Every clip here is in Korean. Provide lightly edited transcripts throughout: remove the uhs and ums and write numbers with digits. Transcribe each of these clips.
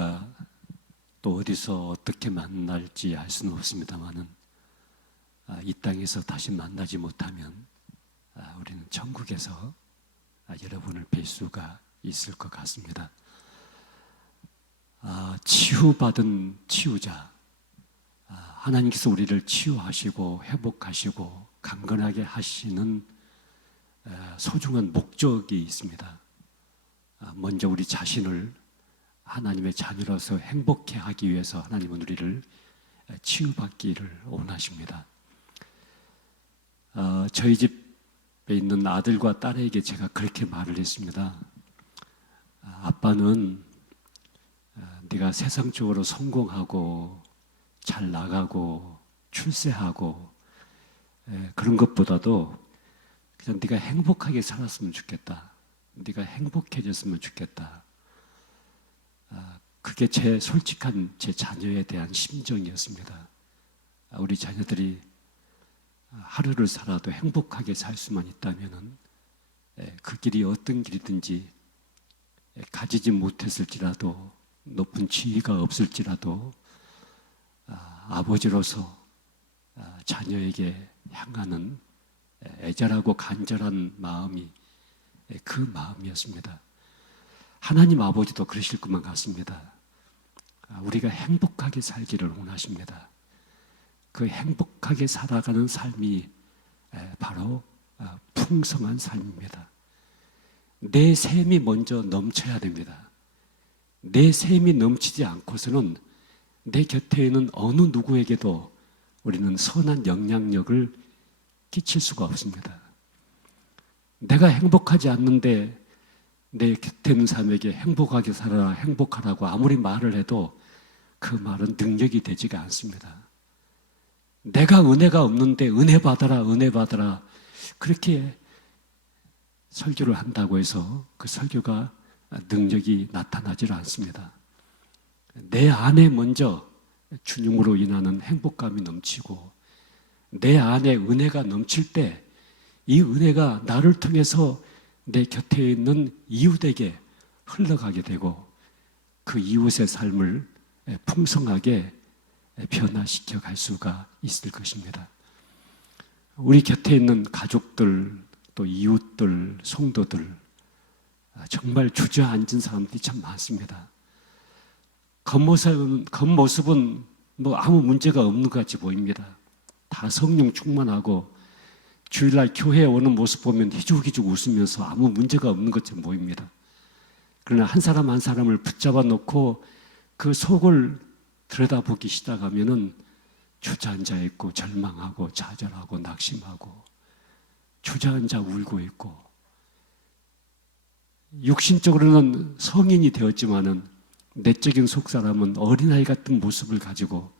우리가 또 어디서 어떻게 만날지 알 수는 없습니다만은 이 땅에서 다시 만나지 못하면 우리는 천국에서 여러분을 뵐 수가 있을 것 같습니다. 치유받은 치유자, 하나님께서 우리를 치유하시고 회복하시고 강건하게 하시는 소중한 목적이 있습니다. 먼저 우리 자신을 하나님의 자녀로서 행복해 하기 위해서 하나님은 우리를 치유받기를 원하십니다. 저희 집에 있는 아들과 딸에게 제가 그렇게 말을 했습니다. 아빠는 네가 세상적으로 성공하고 잘 나가고 출세하고 그런 것보다도 그냥 네가 행복하게 살았으면 좋겠다. 네가 행복해졌으면 좋겠다. 그게 제 솔직한 제 자녀에 대한 심정이었습니다. 우리 자녀들이 하루를 살아도 행복하게 살 수만 있다면은 그 길이 어떤 길이든지 가지지 못했을지라도 높은 지위가 없을지라도 아버지로서 자녀에게 향하는 애절하고 간절한 마음이 그 마음이었습니다. 하나님 아버지도 그러실 것만 같습니다. 우리가 행복하게 살기를 원하십니다. 그 행복하게 살아가는 삶이 바로 풍성한 삶입니다. 내 샘이 먼저 넘쳐야 됩니다. 내 샘이 넘치지 않고서는 내 곁에 있는 어느 누구에게도 우리는 선한 영향력을 끼칠 수가 없습니다. 내가 행복하지 않는데 내 곁에 있는 사람에게 행복하게 살아라, 행복하라고 아무리 말을 해도 그 말은 능력이 되지가 않습니다. 내가 은혜가 없는데 은혜 받아라, 은혜 받아라 그렇게 설교를 한다고 해서 그 설교가 능력이 나타나질 않습니다. 내 안에 먼저 주님으로 인하는 행복감이 넘치고 내 안에 은혜가 넘칠 때 이 은혜가 나를 통해서 내 곁에 있는 이웃에게 흘러가게 되고 그 이웃의 삶을 풍성하게 변화시켜 갈 수가 있을 것입니다. 우리 곁에 있는 가족들, 또 이웃들, 성도들 정말 주저앉은 사람들이 참 많습니다. 겉모습은 뭐 아무 문제가 없는 것 같이 보입니다. 다 성령 충만하고 주일날 교회에 오는 모습 보면 희죽희죽 웃으면서 아무 문제가 없는 것처럼 보입니다. 그러나 한 사람 한 사람을 붙잡아 놓고 그 속을 들여다보기 시작하면은 주저앉아 있고 절망하고 좌절하고 낙심하고 주저앉아 울고 있고 육신적으로는 성인이 되었지만은 내적인 속사람은 어린아이 같은 모습을 가지고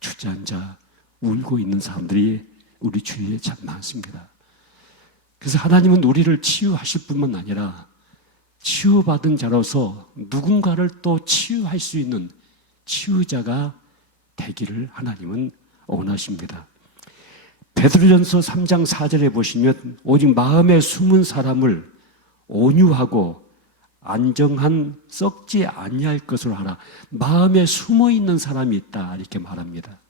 주저앉아 울고 있는 사람들이 우리 주위에 참 많습니다. 그래서 하나님은 우리를 치유하실 뿐만 아니라 치유받은 자로서 누군가를 또 치유할 수 있는 치유자가 되기를 하나님은 원하십니다. 베드로전서 3장 4절에 보시면 오직 마음에 숨은 사람을 온유하고 안정한 썩지 아니할 것으로 하라. 마음에 숨어 있는 사람이 있다 이렇게 말합니다.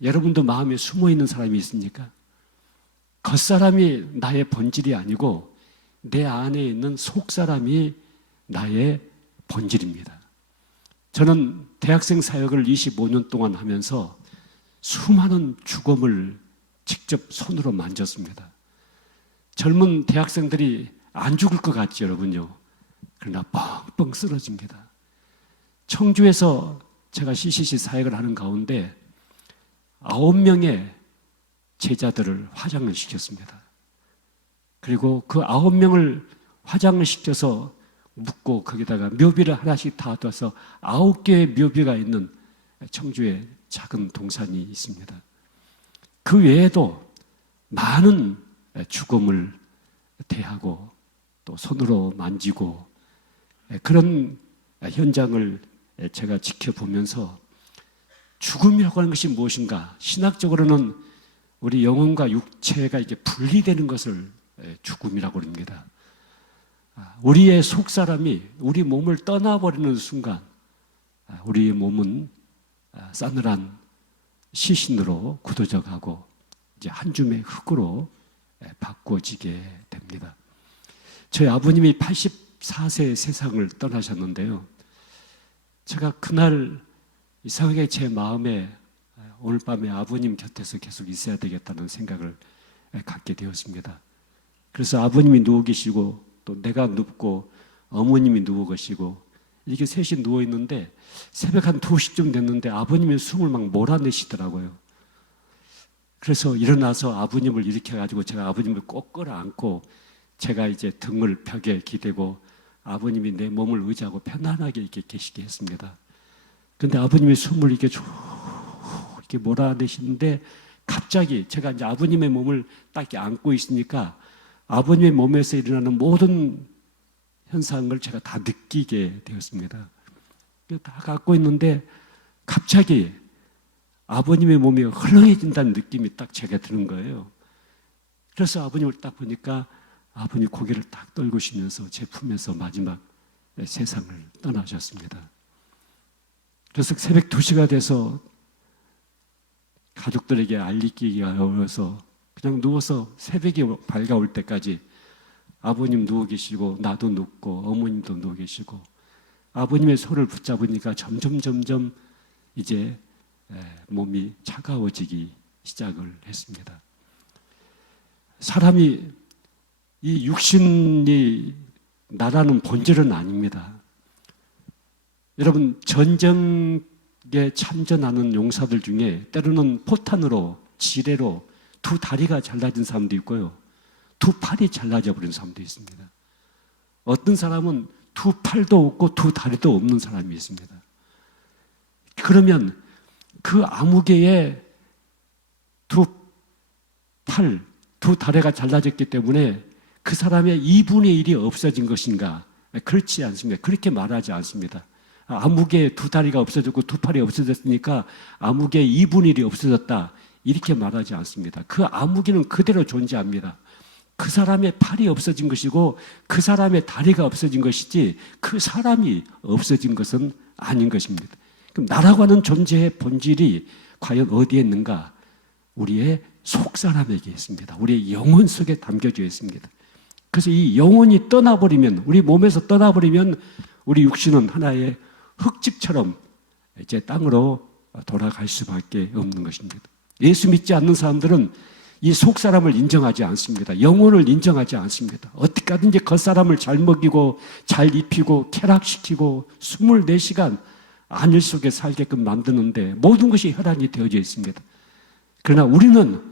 여러분도 마음에 숨어 있는 사람이 있습니까? 겉사람이 나의 본질이 아니고 내 안에 있는 속사람이 나의 본질입니다. 저는 대학생 사역을 25년 동안 하면서 수많은 죽음을 직접 손으로 만졌습니다. 젊은 대학생들이 안 죽을 것 같죠, 여러분요. 그러나 뻥뻥 쓰러집니다. 청주에서 제가 CCC 사역을 하는 가운데 9명의 제자들을 화장을 시켰습니다. 그리고 그 9명을 화장을 시켜서 묶고 거기다가 묘비를 하나씩 다 둬서 9개의 묘비가 있는 청주에 작은 동산이 있습니다. 그 외에도 많은 죽음을 대하고 또 손으로 만지고 그런 현장을 제가 지켜보면서 죽음이라고 하는 것이 무엇인가? 신학적으로는 우리 영혼과 육체가 이렇게 분리되는 것을 죽음이라고 합니다. 우리의 속사람이 우리 몸을 떠나버리는 순간 우리의 몸은 싸늘한 시신으로 굳어져가고 이제 한 줌의 흙으로 바꿔지게 됩니다. 저희 아버님이 84세 세상을 떠나셨는데요. 제가 그날 이상하게 제 마음에 오늘 밤에 아버님 곁에서 계속 있어야 되겠다는 생각을 갖게 되었습니다. 그래서 아버님이 누워 계시고 또 내가 눕고 어머님이 누워 계시고 이렇게 셋이 누워 있는데 새벽 한 2시쯤 됐는데 아버님이 숨을 막 몰아내시더라고요. 그래서 일어나서 아버님을 일으켜가지고 제가 아버님을 꼭 끌어안고 제가 이제 등을 벽에 기대고 아버님이 내 몸을 의지하고 편안하게 이렇게 계시게 했습니다. 근데 아버님이 숨을 이렇게 쭉 이렇게 몰아내시는데 갑자기 제가 이제 아버님의 몸을 딱 이렇게 안고 있으니까 아버님의 몸에서 일어나는 모든 현상을 제가 다 느끼게 되었습니다. 다 갖고 있는데 갑자기 아버님의 몸이 헐렁해진다는 느낌이 딱 제가 드는 거예요. 그래서 아버님을 딱 보니까 아버님 고개를 딱 떨구시면서 제 품에서 마지막 세상을 떠나셨습니다. 그래서 새벽 2시가 돼서 가족들에게 알리기가 어려워서 그냥 누워서 새벽이 밝아올 때까지 아버님 누워 계시고 나도 눕고 어머님도 누워 계시고 아버님의 손을 붙잡으니까 점점 이제 몸이 차가워지기 시작을 했습니다. 사람이 이 육신이 나라는 본질은 아닙니다. 여러분 전쟁에 참전하는 용사들 중에 때로는 포탄으로 지뢰로 두 다리가 잘라진 사람도 있고요. 두 팔이 잘라져 버린 사람도 있습니다. 어떤 사람은 두 팔도 없고 두 다리도 없는 사람이 있습니다. 그러면 그 아무개에 두 팔, 두 다리가 잘라졌기 때문에 그 사람의 2분의 1이 없어진 것인가? 그렇지 않습니다. 그렇게 말하지 않습니다. 아무개에 두 다리가 없어졌고 두 팔이 없어졌으니까 아무개에 2분의 1이 없어졌다. 이렇게 말하지 않습니다. 그 아무개는 그대로 존재합니다. 그 사람의 팔이 없어진 것이고 그 사람의 다리가 없어진 것이지 그 사람이 없어진 것은 아닌 것입니다. 그럼 나라고 하는 존재의 본질이 과연 어디에 있는가? 우리의 속사람에게 있습니다. 우리의 영혼 속에 담겨져 있습니다. 그래서 이 영혼이 떠나버리면, 우리 몸에서 떠나버리면 우리 육신은 하나의 흙집처럼 이제 땅으로 돌아갈 수밖에 없는 것입니다. 예수 믿지 않는 사람들은 이 속사람을 인정하지 않습니다. 영혼을 인정하지 않습니다. 어떻게 하든지 겉사람을 잘 먹이고 잘 입히고 쾌락시키고 24시간 안일 속에 살게끔 만드는데 모든 것이 혈안이 되어져 있습니다. 그러나 우리는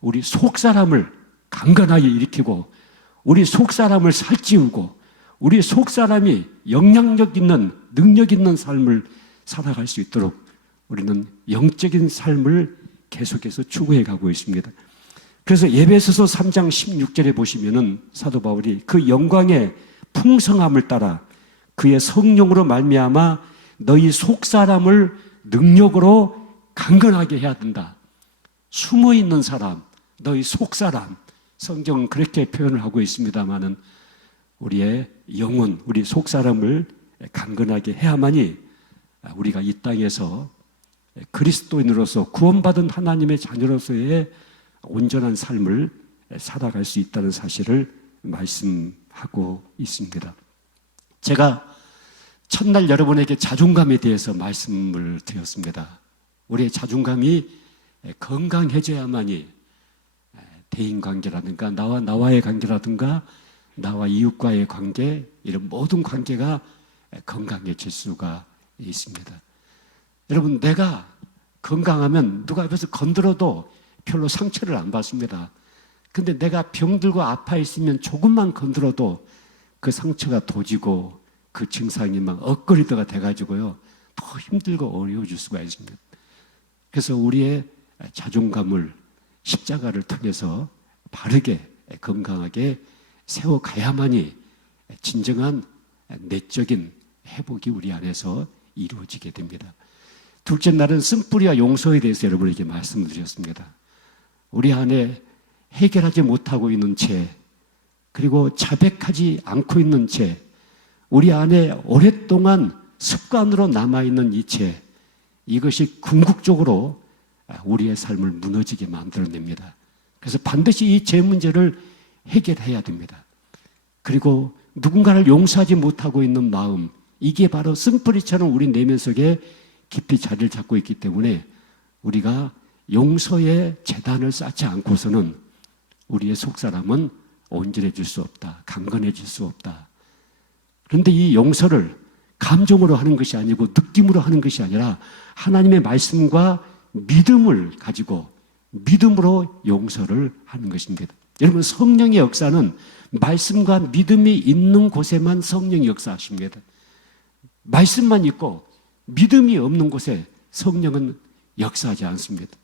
우리 속사람을 강건하게 일으키고 우리 속사람을 살찌우고 우리 속사람이 영향력 있는 능력 있는 삶을 살아갈 수 있도록 우리는 영적인 삶을 계속해서 추구해 가고 있습니다. 그래서 에베소서 3장 16절에 보시면은 사도 바울이 그 영광의 풍성함을 따라 그의 성령으로 말미암아 너희 속사람을 능력으로 강건하게 해야 된다. 숨어있는 사람, 너희 속사람, 성경은 그렇게 표현을 하고 있습니다마는 우리의 영혼, 우리 속사람을 강건하게 해야만이 우리가 이 땅에서 그리스도인으로서 구원받은 하나님의 자녀로서의 온전한 삶을 살아갈 수 있다는 사실을 말씀하고 있습니다. 제가 첫날 여러분에게 자존감에 대해서 말씀을 드렸습니다. 우리의 자존감이 건강해져야만이 대인관계라든가 나와의 관계라든가 나와 이웃과의 관계, 이런 모든 관계가 건강해질 수가 있습니다. 여러분, 내가 건강하면 누가 옆에서 건드려도 별로 상처를 안 받습니다. 근데 내가 병들고 아파 있으면 조금만 건드려도 그 상처가 도지고 그 증상이 막 엇거리다가 돼가지고요, 더 힘들고 어려워질 수가 있습니다. 그래서 우리의 자존감을 십자가를 통해서 바르게 건강하게 세워가야만이 진정한 내적인 회복이 우리 안에서 이루어지게 됩니다. 둘째 날은 쓴뿌리와 용서에 대해서 여러분에게 말씀을 드렸습니다. 우리 안에 해결하지 못하고 있는 죄, 그리고 자백하지 않고 있는 죄, 우리 안에 오랫동안 습관으로 남아있는 이 죄, 이것이 궁극적으로 우리의 삶을 무너지게 만들어냅니다. 그래서 반드시 이 죄 문제를 해결해야 됩니다. 그리고 누군가를 용서하지 못하고 있는 마음, 이게 바로 쓴뿌리처럼 우리 내면 속에 깊이 자리를 잡고 있기 때문에 우리가 용서의 재단을 쌓지 않고서는 우리의 속사람은 온전해질 수 없다. 강건해질 수 없다. 그런데 이 용서를 감정으로 하는 것이 아니고 느낌으로 하는 것이 아니라 하나님의 말씀과 믿음을 가지고 믿음으로 용서를 하는 것입니다. 여러분, 성령의 역사는 말씀과 믿음이 있는 곳에만 성령이 역사하십니다. 말씀만 있고 믿음이 없는 곳에 성령은 역사하지 않습니다.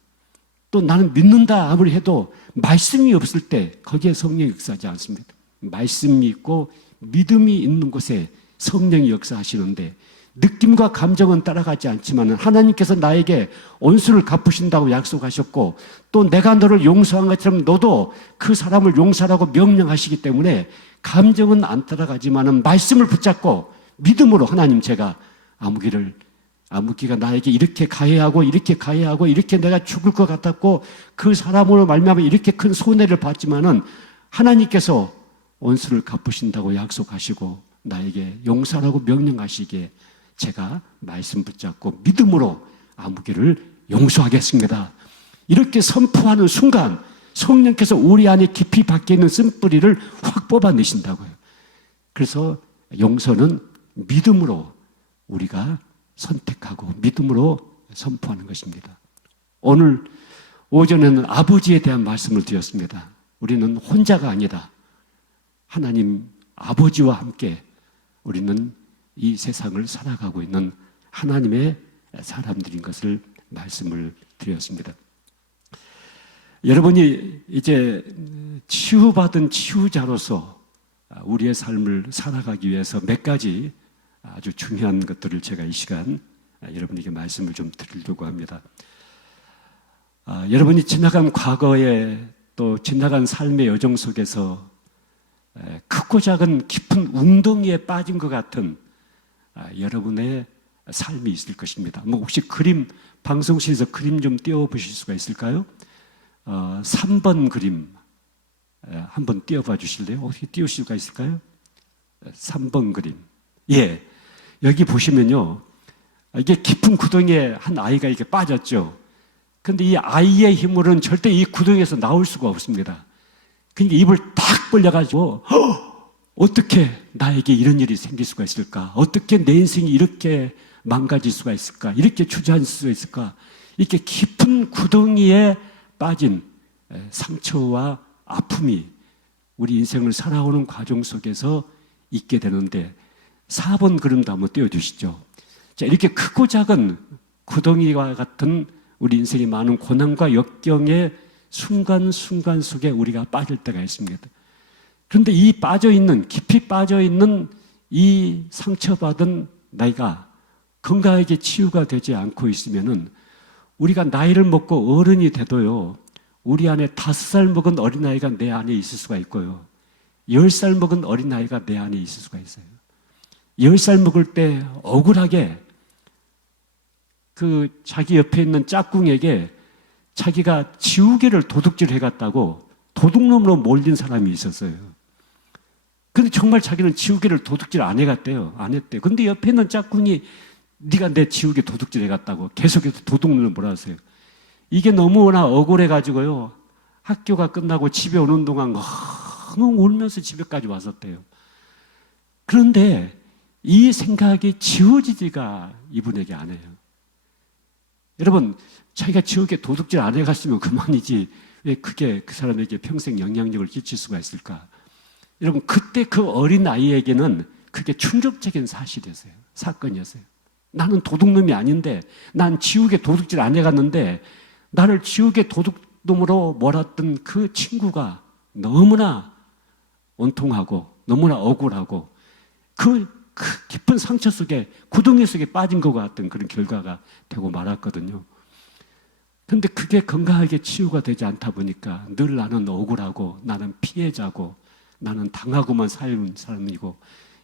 또 나는 믿는다 아무리 해도 말씀이 없을 때 거기에 성령이 역사하지 않습니다. 말씀이 있고 믿음이 있는 곳에 성령이 역사하시는데 느낌과 감정은 따라가지 않지만 하나님께서 나에게 온수를 갚으신다고 약속하셨고 또 내가 너를 용서한 것처럼 너도 그 사람을 용서하라고 명령하시기 때문에 감정은 안 따라가지만 말씀을 붙잡고 믿음으로 하나님, 제가 아무기가 나에게 이렇게 가해하고 이렇게 가해하고 이렇게 내가 죽을 것 같았고 그 사람으로 말미암아 이렇게 큰 손해를 봤지만은 하나님께서 온수를 갚으신다고 약속하시고 나에게 용서하라고 명령하시기에 제가 말씀 붙잡고 믿음으로 아무개를 용서하겠습니다. 이렇게 선포하는 순간 성령께서 우리 안에 깊이 박혀 있는 쓴뿌리를 확 뽑아내신다고요. 그래서 용서는 믿음으로 우리가 선택하고 믿음으로 선포하는 것입니다. 오늘 오전에는 아버지에 대한 말씀을 드렸습니다. 우리는 혼자가 아니다. 하나님 아버지와 함께 우리는 이 세상을 살아가고 있는 하나님의 사람들인 것을 말씀을 드렸습니다. 여러분이 이제 치유받은 치유자로서 우리의 삶을 살아가기 위해서 몇 가지 아주 중요한 것들을 제가 이 시간 여러분에게 말씀을 좀 드리려고 합니다. 여러분이 지나간 과거에 또 지나간 삶의 여정 속에서 크고 작은 깊은 웅덩이에 빠진 것 같은 여러분의 삶이 있을 것입니다. 혹시 그림, 방송실에서 그림 좀 띄워보실 수가 있을까요? 3번 그림 한번 띄워봐 주실래요? 어떻게 띄울 수가 있을까요? 3번 그림. 예, 여기 보시면요, 이게 깊은 구덩이에 한 아이가 이렇게 빠졌죠. 그런데 이 아이의 힘으로는 절대 이 구덩이에서 나올 수가 없습니다. 그러니까 입을 딱 벌려가지고 어떻게 나에게 이런 일이 생길 수가 있을까? 어떻게 내 인생이 이렇게 망가질 수가 있을까? 이렇게 주저앉을 수가 있을까? 이렇게 깊은 구덩이에 빠진 상처와 아픔이 우리 인생을 살아오는 과정 속에서 있게 되는데 4번 그림도 한번 띄워주시죠. 자, 이렇게 크고 작은 구덩이와 같은 우리 인생이 많은 고난과 역경의 순간순간 속에 우리가 빠질 때가 있습니다. 그런데 이 빠져있는, 깊이 빠져있는 이 상처받은 나이가 건강하게 치유가 되지 않고 있으면은 우리가 나이를 먹고 어른이 돼도요, 우리 안에 5살 먹은 어린아이가 내 안에 있을 수가 있고요, 10살 먹은 어린아이가 내 안에 있을 수가 있어요. 10살 먹을 때 억울하게 그 자기 옆에 있는 짝꿍에게 자기가 지우개를 도둑질 해갔다고 도둑놈으로 몰린 사람이 있었어요. 근데 정말 자기는 지우개를 도둑질 안 해갔대요. 안 했대요. 근데 옆에 있는 짝꿍이 네가 내 지우개 도둑질 해갔다고 계속해서 도둑놈을 몰아세요. 이게 너무나 억울해가지고요, 학교가 끝나고 집에 오는 동안 너무 울면서 집에까지 왔었대요. 그런데 이 생각이 지워지지가 이분에게 않아요. 여러분, 자기가 지우개 도둑질 안 해갔으면 그만이지 왜 그게 그 사람에게 평생 영향력을 끼칠 수가 있을까? 여러분, 그때 그 어린 아이에게는 그게 충격적인 사실이었어요. 사건이었어요. 나는 도둑놈이 아닌데, 난 지우개 도둑질 안 해갔는데 나를 지우개 도둑놈으로 몰았던 그 친구가 너무나 원통하고 너무나 억울하고 그 깊은 상처 속에, 구덩이 속에 빠진 것 같은 그런 결과가 되고 말았거든요. 그런데 그게 건강하게 치유가 되지 않다 보니까 늘 나는 억울하고 나는 피해자고 나는 당하고만 사는 사람이고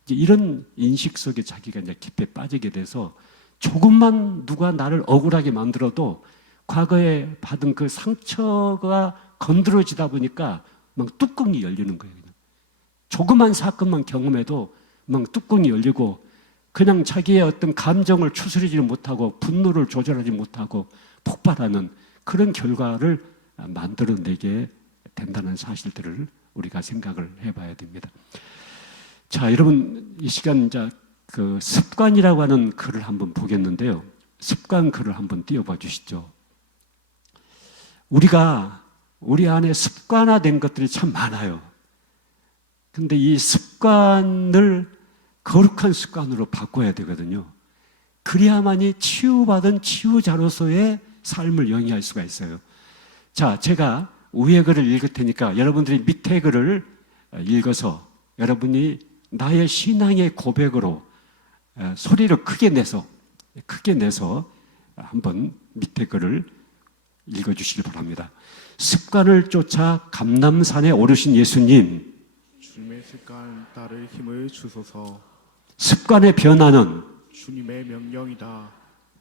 이제 이런 인식 속에 자기가 이제 깊이 빠지게 돼서 조금만 누가 나를 억울하게 만들어도 과거에 받은 그 상처가 건드려지다 보니까 막 뚜껑이 열리는 거예요. 조그만 사건만 경험해도 막 뚜껑이 열리고 그냥 자기의 어떤 감정을 추스리지 못하고 분노를 조절하지 못하고 폭발하는 그런 결과를 만들어내게 된다는 사실들을 우리가 생각을 해봐야 됩니다. 자, 여러분 이 시간 이제 그 습관이라고 하는 글을 한번 보겠는데요. 습관 글을 한번 띄워봐 주시죠. 우리가 우리 안에 습관화된 것들이 참 많아요. 근데 이 습관을 거룩한 습관으로 바꿔야 되거든요. 그래야만이 치유받은 치유자로서의 삶을 영위할 수가 있어요. 자, 제가 위의 글을 읽을 테니까 여러분들이 밑에 글을 읽어서 여러분이 나의 신앙의 고백으로 소리를 크게 내서 한번 밑에 글을 읽어주시기 바랍니다. 습관을 쫓아 감람산에 오르신 예수님, 주님의 습관 따를 힘을 주소서. 습관의 변화는 주님의 명령이다.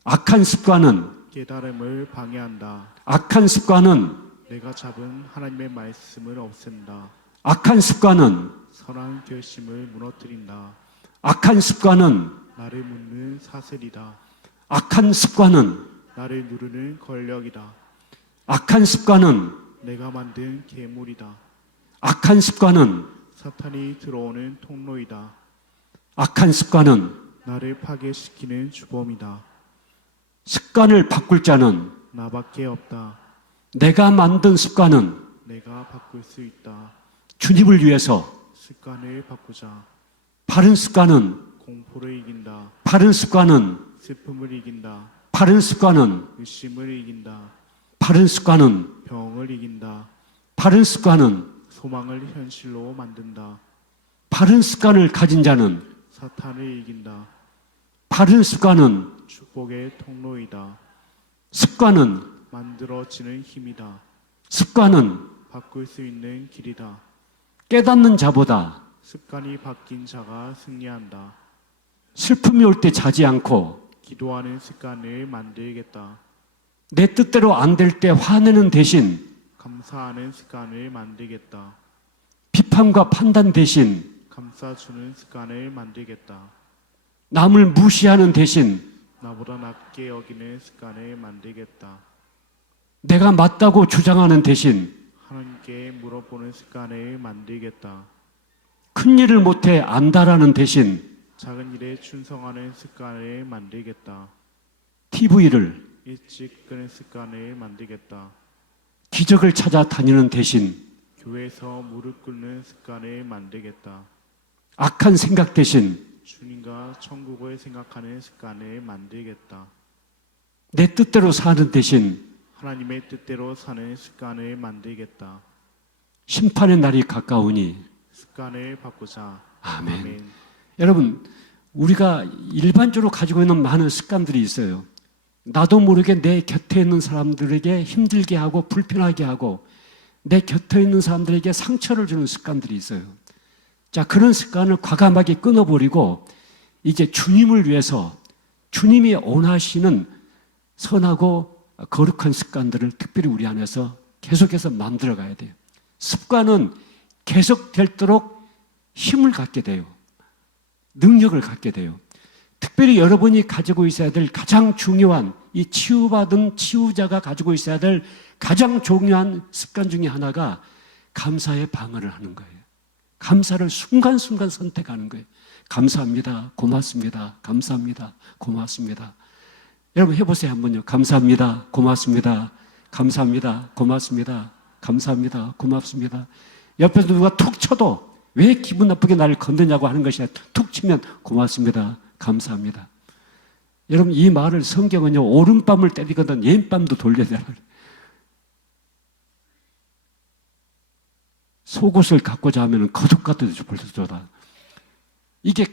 악한 습관은 깨달음을 방해한다. 악한 습관은 내가 잡은 하나님의 말씀을 없앤다. 악한 습관은 선한 결심을 무너뜨린다. 악한 습관은 나를 묻는 사슬이다. 악한 습관은 나를 누르는 권력이다. 악한 습관은 내가 만든 괴물이다. 악한 습관은 사탄이 들어오는 통로이다. 악한 습관은 나를 파괴시키는 주범이다. 습관을 바꿀 자는 나밖에 없다. 내가 만든 습관은 내가 바꿀 수 있다. 주님을 위해서 습관을 바꾸자. 바른 습관은 공포를 이긴다. 바른 습관은 슬픔을 이긴다. 바른 습관은 의심을 이긴다. 바른 습관은 병을 이긴다. 바른 습관은 소망을 현실로 만든다. 바른 습관을 가진 자는 사탄을 이긴다. 바른 습관은 축복의 통로이다. 습관은 만들어지는 힘이다. 습관은 바꿀 수 있는 길이다. 깨닫는 자보다 습관이 바뀐 자가 승리한다. 슬픔이 올 때 자지 않고 기도하는 습관을 만들겠다. 내 뜻대로 안 될 때 화내는 대신 감사하는 습관을 만들겠다. 비판과 판단 대신 감싸주는 습관을 만들겠다. 남을 무시하는 대신 나보다 낮게 여기는 습관을 만들겠다. 내가 맞다고 주장하는 대신 하나님께 물어보는 습관을 만들겠다. 큰 일을 못해 안다라는 대신 작은 일에 충성하는 습관을 만들겠다. TV를 일찍 끄는 습관을 만들겠다. 기적을 찾아 다니는 대신 교회에서 무릎 꿇는 습관을 만들겠다. 악한 생각 대신 주님과 천국을 생각하는 습관을 만들겠다. 내 뜻대로 사는 대신 하나님의 뜻대로 사는 습관을 만들겠다. 심판의 날이 가까우니 습관을 바꾸자. 아멘. 여러분, 우리가 일반적으로 가지고 있는 많은 습관들이 있어요. 나도 모르게 내 곁에 있는 사람들에게 힘들게 하고 불편하게 하고 내 곁에 있는 사람들에게 상처를 주는 습관들이 있어요. 자, 그런 습관을 과감하게 끊어버리고 이제 주님을 위해서 주님이 원하시는 선하고 거룩한 습관들을 특별히 우리 안에서 계속해서 만들어가야 돼요. 습관은 계속될수록 힘을 갖게 돼요. 능력을 갖게 돼요. 특별히 여러분이 가지고 있어야 될 가장 중요한 이 치유받은 치유자가 가지고 있어야 될 가장 중요한 습관 중에 하나가 감사의 방어를 하는 거예요. 감사를 순간순간 선택하는 거예요. 감사합니다. 고맙습니다. 감사합니다. 고맙습니다. 여러분 해보세요 한번요. 감사합니다. 고맙습니다. 감사합니다. 고맙습니다. 감사합니다. 고맙습니다. 옆에서 누가 툭 쳐도 왜 기분 나쁘게 나를 건드냐고 하는 것이 아니라 툭 치면 고맙습니다. 감사합니다. 여러분 이 말을 성경은요 오른밤을 때리거든 왼밤도 돌려야 되라. 속옷을 갖고자 하면 거둑 같아도 벌써다. 이게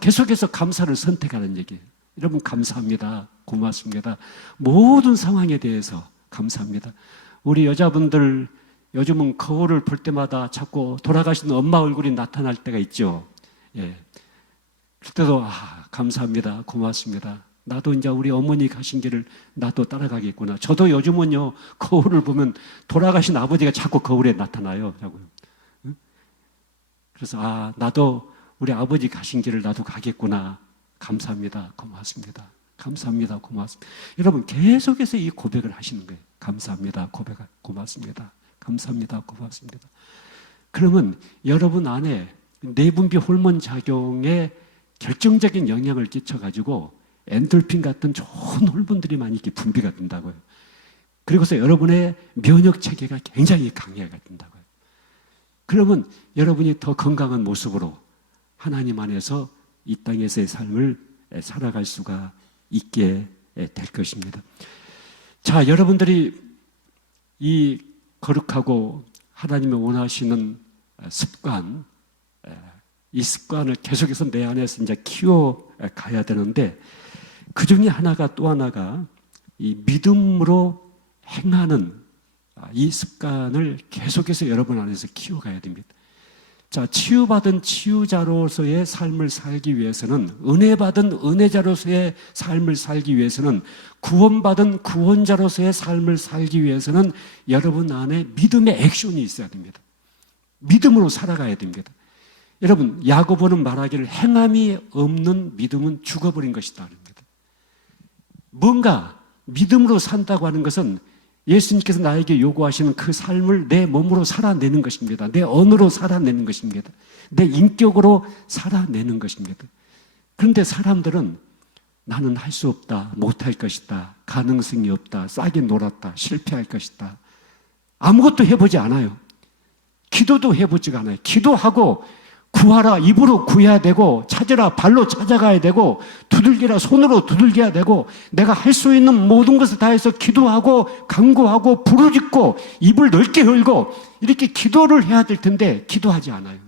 계속해서 감사를 선택하는 얘기예요. 여러분 감사합니다. 고맙습니다. 모든 상황에 대해서 감사합니다. 우리 여자분들 요즘은 거울을 볼 때마다 자꾸 돌아가신 엄마 얼굴이 나타날 때가 있죠. 예. 그때도 감사합니다. 고맙습니다. 나도 이제 우리 어머니 가신 길을 나도 따라가겠구나. 저도 요즘은요, 거울을 보면 돌아가신 아버지가 자꾸 거울에 나타나요. 자꾸. 그래서 나도 우리 아버지 가신 길을 나도 가겠구나. 감사합니다. 고맙습니다. 감사합니다. 고맙습니다. 여러분 계속해서 이 고백을 하시는 거예요. 감사합니다. 고맙습니다. 감사합니다. 고맙습니다. 그러면 여러분 안에 내분비 호르몬 작용에 결정적인 영향을 끼쳐가지고 엔돌핀 같은 좋은 호르몬들이 많이 이렇게 분비가 된다고요. 그리고서 여러분의 면역 체계가 굉장히 강해가 된다고요. 그러면 여러분이 더 건강한 모습으로 하나님 안에서 이 땅에서의 삶을 살아갈 수가 있게 될 것입니다. 자, 여러분들이 이 거룩하고 하나님이 원하시는 습관, 이 습관을 계속해서 내 안에서 이제 키워가야 되는데 그 중에 또 하나가 이 믿음으로 행하는 이 습관을 계속해서 여러분 안에서 키워가야 됩니다. 자, 치유받은 치유자로서의 삶을 살기 위해서는, 은혜받은 은혜자로서의 삶을 살기 위해서는, 구원받은 구원자로서의 삶을 살기 위해서는 여러분 안에 믿음의 액션이 있어야 됩니다. 믿음으로 살아가야 됩니다. 여러분, 야고보는 말하기를 행함이 없는 믿음은 죽어버린 것이다 합니다. 뭔가 믿음으로 산다고 하는 것은 예수님께서 나에게 요구하시는 그 삶을 내 몸으로 살아내는 것입니다. 내 언어로 살아내는 것입니다. 내 인격으로 살아내는 것입니다. 그런데 사람들은 나는 할 수 없다, 못할 것이다, 가능성이 없다, 싸게 놀았다, 실패할 것이다. 아무것도 해보지 않아요. 기도도 해보지가 않아요. 기도하고 구하라 입으로 구해야 되고, 찾으라 발로 찾아가야 되고, 두들기라 손으로 두들겨야 되고, 내가 할 수 있는 모든 것을 다해서 기도하고 간구하고 부르짖고 입을 넓게 열고 이렇게 기도를 해야 될 텐데 기도하지 않아요.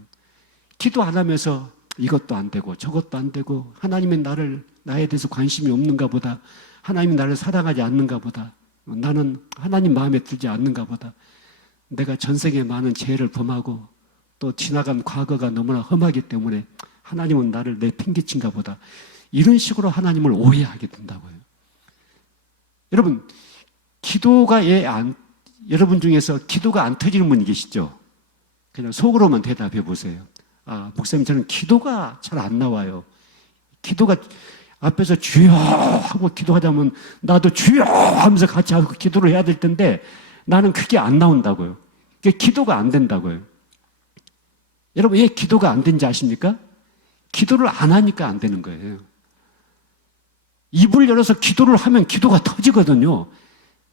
기도 안 하면서 이것도 안 되고 저것도 안 되고, 하나님이 나에 대해서 관심이 없는가 보다, 하나님이 나를 사랑하지 않는가 보다, 나는 하나님 마음에 들지 않는가 보다, 내가 전생에 많은 죄를 범하고 또 지나간 과거가 너무나 험하기 때문에 하나님은 나를 내팽개친가 보다, 이런 식으로 하나님을 오해하게 된다고요. 여러분, 여러분 중에서 기도가 안 터지는 분이 계시죠? 그냥 속으로만 대답해 보세요. 목사님, 저는 기도가 잘 안 나와요. 기도가 앞에서 주여 하고 기도하자면 나도 주여 하면서 같이 하고 기도를 해야 될 텐데 나는 그게 안 나온다고요. 그게 기도가 안 된다고요. 여러분, 왜 기도가 안 되는지 아십니까? 기도를 안 하니까 안 되는 거예요. 입을 열어서 기도를 하면 기도가 터지거든요.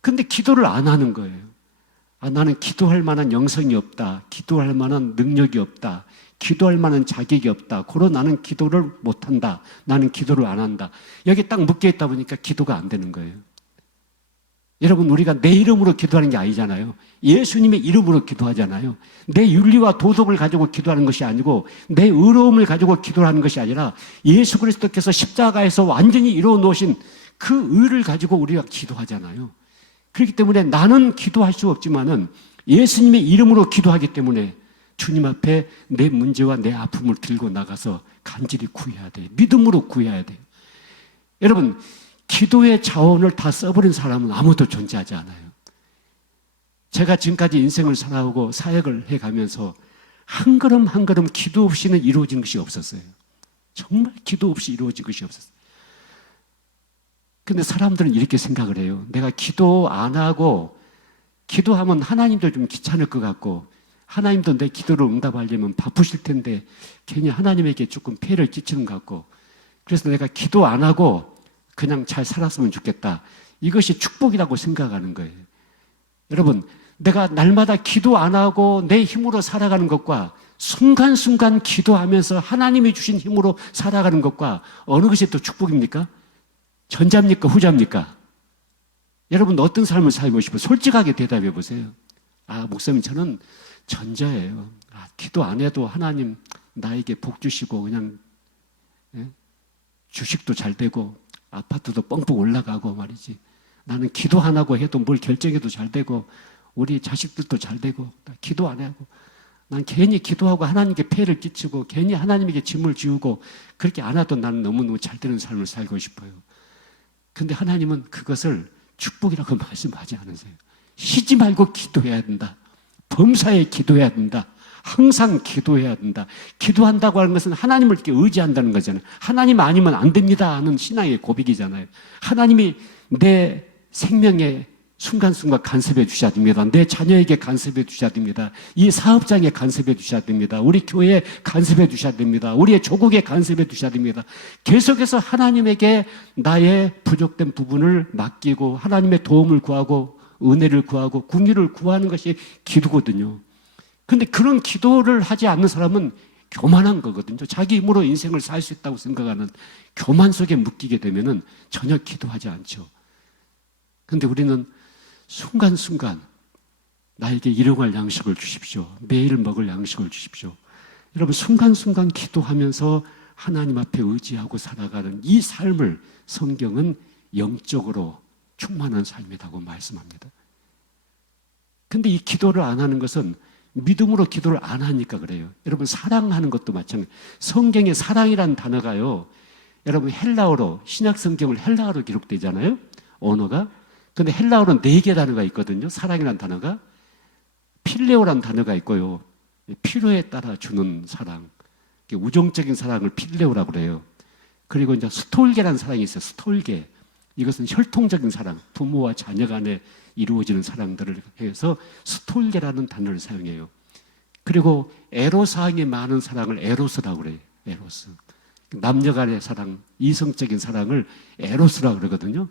근데 기도를 안 하는 거예요. 나는 기도할 만한 영성이 없다, 기도할 만한 능력이 없다, 기도할 만한 자격이 없다, 고로 나는 기도를 못한다, 나는 기도를 안 한다. 여기 딱 묶여 있다 보니까 기도가 안 되는 거예요. 여러분, 우리가 내 이름으로 기도하는 게 아니잖아요. 예수님의 이름으로 기도하잖아요. 내 윤리와 도덕을 가지고 기도하는 것이 아니고, 내 의로움을 가지고 기도하는 것이 아니라 예수 그리스도께서 십자가에서 완전히 이루어 놓으신 그 의를 가지고 우리가 기도하잖아요. 그렇기 때문에 나는 기도할 수 없지만은 예수님의 이름으로 기도하기 때문에 주님 앞에 내 문제와 내 아픔을 들고 나가서 간절히 구해야 돼요. 믿음으로 구해야 돼요. 여러분, 기도의 자원을 다 써버린 사람은 아무도 존재하지 않아요. 제가 지금까지 인생을 살아오고 사역을 해가면서 한 걸음 한 걸음 기도 없이는 이루어진 것이 없었어요. 정말 기도 없이 이루어진 것이 없었어요. 근데 사람들은 이렇게 생각을 해요. 내가 기도 안 하고, 기도하면 하나님도 좀 귀찮을 것 같고, 하나님도 내 기도를 응답하려면 바쁘실 텐데 괜히 하나님에게 조금 폐해를 끼치는 것 같고, 그래서 내가 기도 안 하고 그냥 잘 살았으면 좋겠다, 이것이 축복이라고 생각하는 거예요. 여러분, 내가 날마다 기도 안 하고 내 힘으로 살아가는 것과 순간순간 기도하면서 하나님이 주신 힘으로 살아가는 것과 어느 것이 더 축복입니까? 전자입니까? 후자입니까? 여러분, 어떤 삶을 살고 싶어요? 솔직하게 대답해 보세요. 목사님, 저는 전자예요. 기도 안 해도 하나님 나에게 복 주시고, 그냥 주식도 잘 되고 아파트도 뻥뻥 올라가고 말이지, 나는 기도 안 하고 해도 뭘 결정해도 잘 되고 우리 자식들도 잘 되고, 기도 안 하고 난 괜히 기도하고 하나님께 폐를 끼치고 괜히 하나님에게 짐을 지우고 그렇게 안 하던 나는 너무너무 잘 되는 삶을 살고 싶어요. 근데 하나님은 그것을 축복이라고 말씀하지 않으세요. 쉬지 말고 기도해야 된다. 범사에 기도해야 된다. 항상 기도해야 된다. 기도한다고 하는 것은 하나님을 이렇게 의지한다는 거잖아요. 하나님 아니면 안 됩니다 하는 신앙의 고백이잖아요. 하나님이 내 생명에 순간순간 간섭해 주셔야 됩니다. 내 자녀에게 간섭해 주셔야 됩니다. 이 사업장에 간섭해 주셔야 됩니다. 우리 교회에 간섭해 주셔야 됩니다. 우리의 조국에 간섭해 주셔야 됩니다. 계속해서 하나님에게 나의 부족된 부분을 맡기고 하나님의 도움을 구하고 은혜를 구하고 궁유를 구하는 것이 기도거든요. 근데 그런 기도를 하지 않는 사람은 교만한 거거든요. 자기 힘으로 인생을 살 수 있다고 생각하는 교만 속에 묶이게 되면은 전혀 기도하지 않죠. 근데 우리는 순간순간 나에게 일용할 양식을 주십시오. 매일 먹을 양식을 주십시오. 여러분 순간순간 기도하면서 하나님 앞에 의지하고 살아가는 이 삶을 성경은 영적으로 충만한 삶이라고 말씀합니다. 근데 이 기도를 안 하는 것은 믿음으로 기도를 안 하니까 그래요. 여러분 사랑하는 것도 마찬가지예요. 성경에 사랑이라는 단어가요. 여러분 헬라어로 신약 성경을 헬라어로 기록되잖아요. 언어가. 근데 헬라어로는 4개 단어가 있거든요. 사랑이라는 단어가. 필레오라는 단어가 있고요. 필요에 따라 주는 사랑. 우정적인 사랑을 필레오라고 그래요. 그리고 이제 스톨게라는 사랑이 있어요. 스톨게. 이것은 혈통적인 사랑, 부모와 자녀 간에 이루어지는 사랑들을 해서 스톨게라는 단어를 사용해요. 그리고 에로사항이 많은 사랑을 에로스라고 그래요. 에로스. 남녀 간의 사랑, 이성적인 사랑을 에로스라고 그러거든요.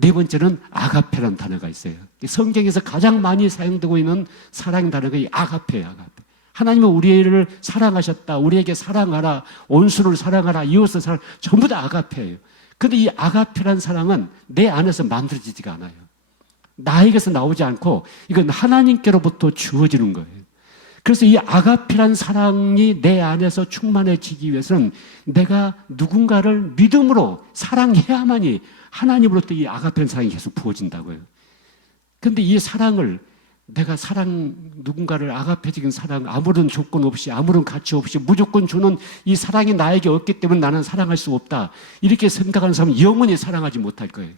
4번째는 아가페라는 단어가 있어요. 성경에서 가장 많이 사용되고 있는 사랑 단어가 이 아가페예요. 아가페. 하나님은 우리를 사랑하셨다. 우리에게 사랑하라. 온수를 사랑하라. 이웃을 사랑. 전부 다 아가페예요. 그런데 이 아가페라는 사랑은 내 안에서 만들어지지가 않아요. 나에게서 나오지 않고 이건 하나님께로부터 주어지는 거예요. 그래서 이 아가페라는 사랑이 내 안에서 충만해지기 위해서는 내가 누군가를 믿음으로 사랑해야만이 하나님으로부터 이 아가페라는 사랑이 계속 부어진다고요. 그런데 이 사랑을 내가 누군가를 아가페적인 사랑, 아무런 조건 없이, 아무런 가치 없이 무조건 주는 이 사랑이 나에게 없기 때문에 나는 사랑할 수 없다. 이렇게 생각하는 사람은 영원히 사랑하지 못할 거예요.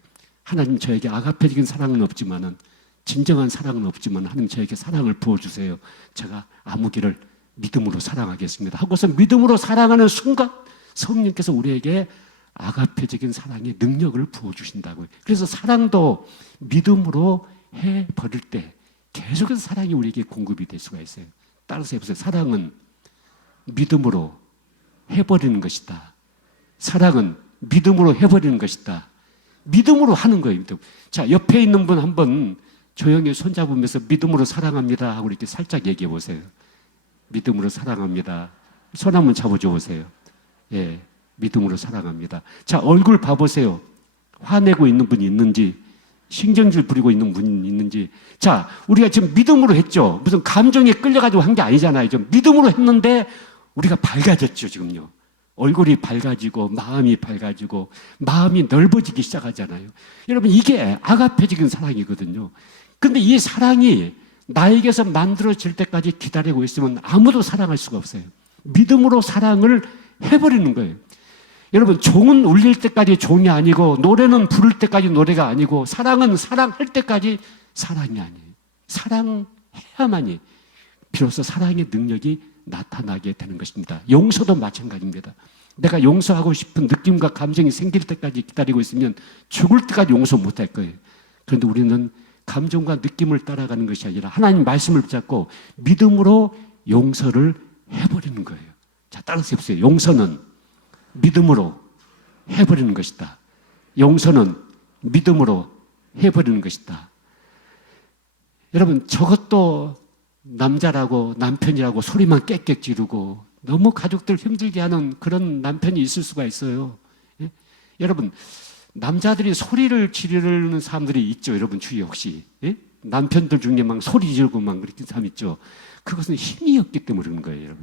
하나님 저에게 아가페적인 사랑은 없지만은, 진정한 사랑은 없지만 하나님 저에게 사랑을 부어주세요. 제가 아무 길을 믿음으로 사랑하겠습니다. 하고서 믿음으로 사랑하는 순간 성령께서 우리에게 아가페적인 사랑의 능력을 부어주신다고요. 그래서 사랑도 믿음으로 해버릴 때 계속해서 사랑이 우리에게 공급이 될 수가 있어요. 따라서 해보세요. 사랑은 믿음으로 해버리는 것이다. 사랑은 믿음으로 해버리는 것이다. 믿음으로 하는 거예요. 믿음. 자, 옆에 있는 분 한번 조용히 손잡으면서 믿음으로 사랑합니다 하고 이렇게 살짝 얘기해 보세요. 믿음으로 사랑합니다. 손 한번 잡아줘 보세요. 예, 믿음으로 사랑합니다. 자, 얼굴 봐보세요. 화내고 있는 분이 있는지, 신경질 부리고 있는 분이 있는지. 자, 우리가 지금 믿음으로 했죠. 무슨 감정에 끌려가지고 한 게 아니잖아요. 좀 믿음으로 했는데 우리가 밝아졌죠, 지금요. 얼굴이 밝아지고 마음이 밝아지고 마음이 넓어지기 시작하잖아요. 여러분 이게 아가페적인 사랑이거든요. 근데 이 사랑이 나에게서 만들어질 때까지 기다리고 있으면 아무도 사랑할 수가 없어요. 믿음으로 사랑을 해버리는 거예요. 여러분 종은 울릴 때까지 종이 아니고 노래는 부를 때까지 노래가 아니고 사랑은 사랑할 때까지 사랑이 아니에요. 사랑해야만이 비로소 사랑의 능력이 나타나게 되는 것입니다. 용서도 마찬가지입니다. 내가 용서하고 싶은 느낌과 감정이 생길 때까지 기다리고 있으면 죽을 때까지 용서 못할 거예요. 그런데 우리는 감정과 느낌을 따라가는 것이 아니라 하나님 말씀을 붙잡고 믿음으로 용서를 해버리는 거예요. 자, 따라서 해보세요. 용서는 믿음으로 해버리는 것이다. 용서는 믿음으로 해버리는 것이다. 여러분 저것도 남자라고 남편이라고 소리만 깨깨 지르고 너무 가족들 힘들게 하는 그런 남편이 있을 수가 있어요. 예? 여러분 남자들이 소리를 지르는 사람들이 있죠. 여러분 주위에 혹시 예? 남편들 중에 막 소리 지르고 막 그렇게 사람 있죠. 그것은 힘이 없기 때문에 그런 거예요.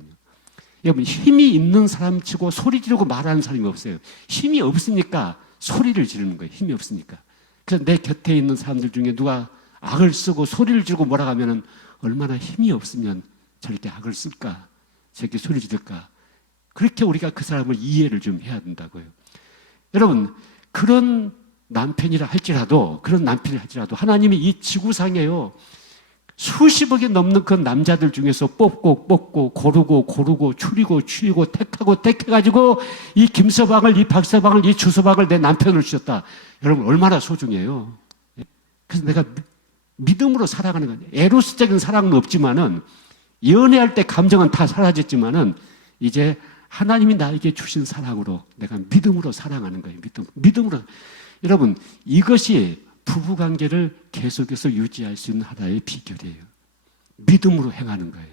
여러분 힘이 있는 사람 치고 소리 지르고 말하는 사람이 없어요. 힘이 없으니까 소리를 지르는 거예요. 힘이 없으니까. 그래서 내 곁에 있는 사람들 중에 누가 악을 쓰고 소리를 지르고 뭐라 하면은 얼마나 힘이 없으면 저렇게 악을 쓸까? 저렇게 소리 지를까? 그렇게 우리가 그 사람을 이해를 좀 해야 된다고요. 여러분, 그런 남편이라 할지라도 하나님이 이 지구상에요, 수십억이 넘는 그 남자들 중에서 뽑고 고르고 추리고 택해가지고 이 김서방을, 이 박서방을, 이 주서방을 내 남편을 주셨다. 여러분, 얼마나 소중해요. 그래서 내가 믿음으로 사랑하는 거예요. 에로스적인 사랑은 없지만은, 연애할 때 감정은 다 사라졌지만은 이제 하나님이 나에게 주신 사랑으로 내가 믿음으로 사랑하는 거예요. 믿음으로. 여러분, 이것이 부부관계를 계속해서 유지할 수 있는 하나의 비결이에요. 믿음으로 행하는 거예요.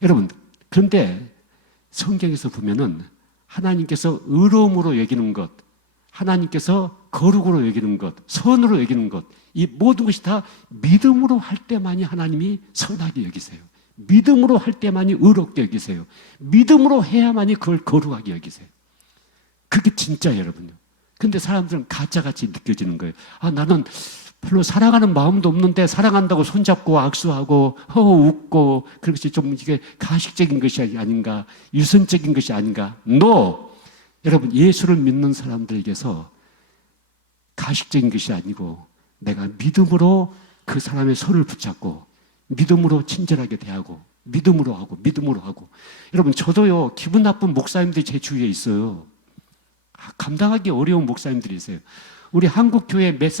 여러분, 그런데 성경에서 보면은 하나님께서 의로움으로 여기는 것, 하나님께서 거룩으로 여기는 것, 선으로 여기는 것, 이 모든 것이 다 믿음으로 할 때만이 하나님이 선하게 여기세요. 믿음으로 할 때만이 의롭게 여기세요. 믿음으로 해야만이 그걸 거룩하게 여기세요. 그게 진짜예요, 여러분요. 근데 사람들은 가짜같이 느껴지는 거예요. 아, 나는 별로 사랑하는 마음도 없는데 사랑한다고 손잡고 악수하고 허허 웃고 그것이 좀 이게 가식적인 것이 아닌가, 유선적인 것이 아닌가. No! 여러분, 예수를 믿는 사람들에게서 가식적인 것이 아니고 내가 믿음으로 그 사람의 손을 붙잡고 믿음으로 친절하게 대하고 믿음으로 하고. 여러분, 저도요, 기분 나쁜 목사님들이 제 주위에 있어요. 감당하기 어려운 목사님들이 있어요. 우리 한국 교회 몇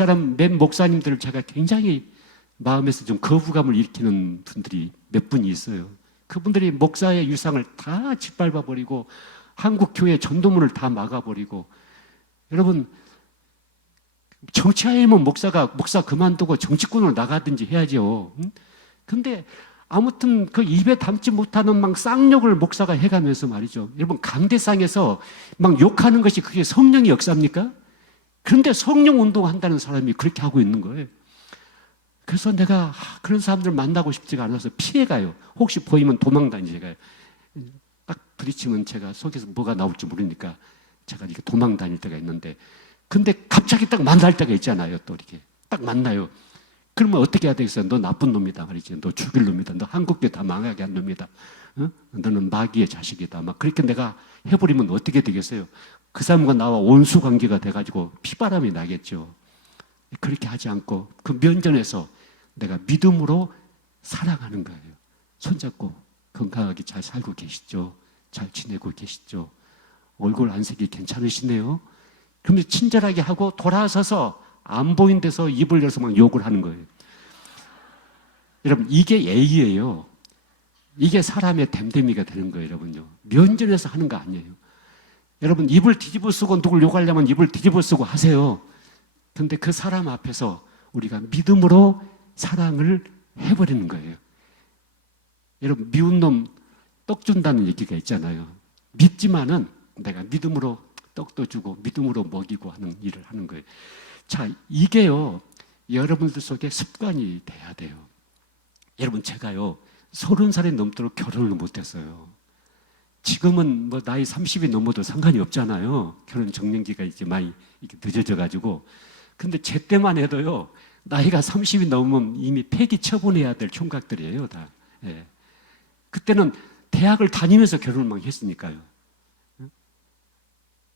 목사님들을 제가 굉장히 마음에서 좀 거부감을 일으키는 분들이 몇 분이 있어요. 그분들이 목사의 유상을 다 짓밟아 버리고 한국 교회 전도문을 다 막아 버리고. 여러분, 정치하려면 목사 그만두고 정치권으로 나가든지 해야죠. 근데 아무튼 그 입에 담지 못하는 막 쌍욕을 목사가 해가면서 말이죠. 여러분, 강대상에서 막 욕하는 것이 그게 성령의 역사입니까? 그런데 성령 운동한다는 사람이 그렇게 하고 있는 거예요. 그래서 내가 그런 사람들 만나고 싶지가 않아서 피해가요. 혹시 보이면 도망 다니제가요. 딱 부딪히면 제가 속에서 뭐가 나올지 모르니까 제가 이렇게 도망 다닐 때가 있는데, 근데 갑자기 딱 만날 때가 있잖아요. 또 이렇게 딱 만나요. 그러면 어떻게 해야 되겠어요? 너 나쁜 놈이다 말이지. 너 죽일 놈이다. 너 한국교 다 망하게 한 놈이다. 어? 너는 마귀의 자식이다. 막 그렇게 내가 해버리면 어떻게 되겠어요? 그 사람과 나와 온수 관계가 돼가지고 피바람이 나겠죠. 그렇게 하지 않고 그 면전에서 내가 믿음으로 사랑하는 거예요. 손잡고 건강하게 잘 살고 계시죠? 잘 지내고 계시죠? 얼굴 안색이 괜찮으시네요? 그러면서 친절하게 하고 돌아서서 안 보인 데서 입을 열어서 막 욕을 하는 거예요. 여러분, 이게 예의예요. 이게 사람의 됨됨이가 되는 거예요, 여러분요. 면전에서 하는 거 아니에요. 여러분, 입을 뒤집어 쓰고 누굴 욕하려면 입을 뒤집어 쓰고 하세요. 그런데 그 사람 앞에서 우리가 믿음으로 사랑을 해버리는 거예요. 여러분, 미운 놈 떡 준다는 얘기가 있잖아요. 믿지만은 내가 믿음으로 떡도 주고 믿음으로 먹이고 하는 일을 하는 거예요. 자, 이게요, 여러분들 속에 습관이 돼야 돼요. 여러분, 제가요, 30살이 넘도록 결혼을 못했어요. 지금은 뭐 나이 30이 넘어도 상관이 없잖아요. 결혼 정년기가 이제 많이 늦어져가지고. 근데 제 때만 해도요, 나이가 30이 넘으면 이미 폐기 처분해야 될 총각들이에요, 다. 예. 그때는 대학을 다니면서 결혼을 막 했으니까요.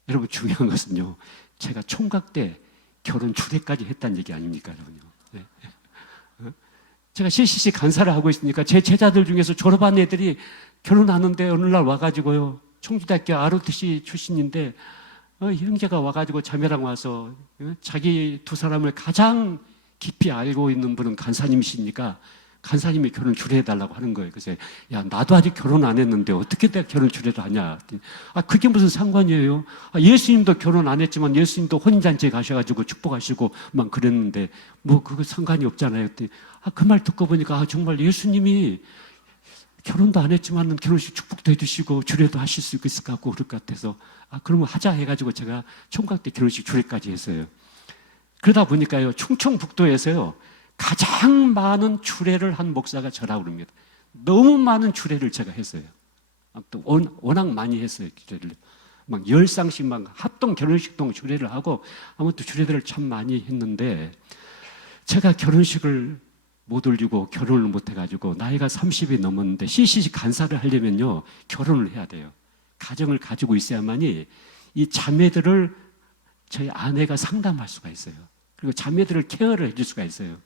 여러분, 중요한 것은요, 제가 총각 때 결혼 주례까지 했다는 얘기 아닙니까, 여러분요? 네. 제가 CCC 간사를 하고 있으니까 제 제자들 중에서 졸업한 애들이 결혼하는데 어느 날 와가지고요, 청주대학교 ROTC 출신인데 형제가 와가지고 자매랑 와서 자기 두 사람을 가장 깊이 알고 있는 분은 간사님이시니까 간사님이 결혼 주례해달라고 하는 거예요. 그래서 야, 나도 아직 결혼 안 했는데 어떻게 내가 결혼 주례를 하냐. 그게 무슨 상관이에요. 예수님도 결혼 안 했지만 예수님도 혼인잔치에 가셔가지고 축복하시고 막 그랬는데 뭐 그거 상관이 없잖아요. 그 말 듣고 보니까 정말 예수님이 결혼도 안 했지만 결혼식 축복도 해주시고 주례도 하실 수 있을 것 같고 그럴 것 같아서 그러면 하자 해가지고 제가 총각 때 결혼식 주례까지 했어요. 그러다 보니까요, 충청북도에서요, 가장 많은 주례를 한 목사가 저라고 그럽니다. 너무 많은 주례를 제가 했어요. 또 워낙 많이 했어요, 주례를. 막 10쌍씩 막 합동 결혼식동 주례를 하고 아무튼 주례들을 참 많이 했는데, 제가 결혼식을 못 올리고 결혼을 못 해가지고 나이가 30이 넘었는데 CCC 간사를 하려면요 결혼을 해야 돼요. 가정을 가지고 있어야만이 이 자매들을 저희 아내가 상담할 수가 있어요. 그리고 자매들을 케어를 해줄 수가 있어요.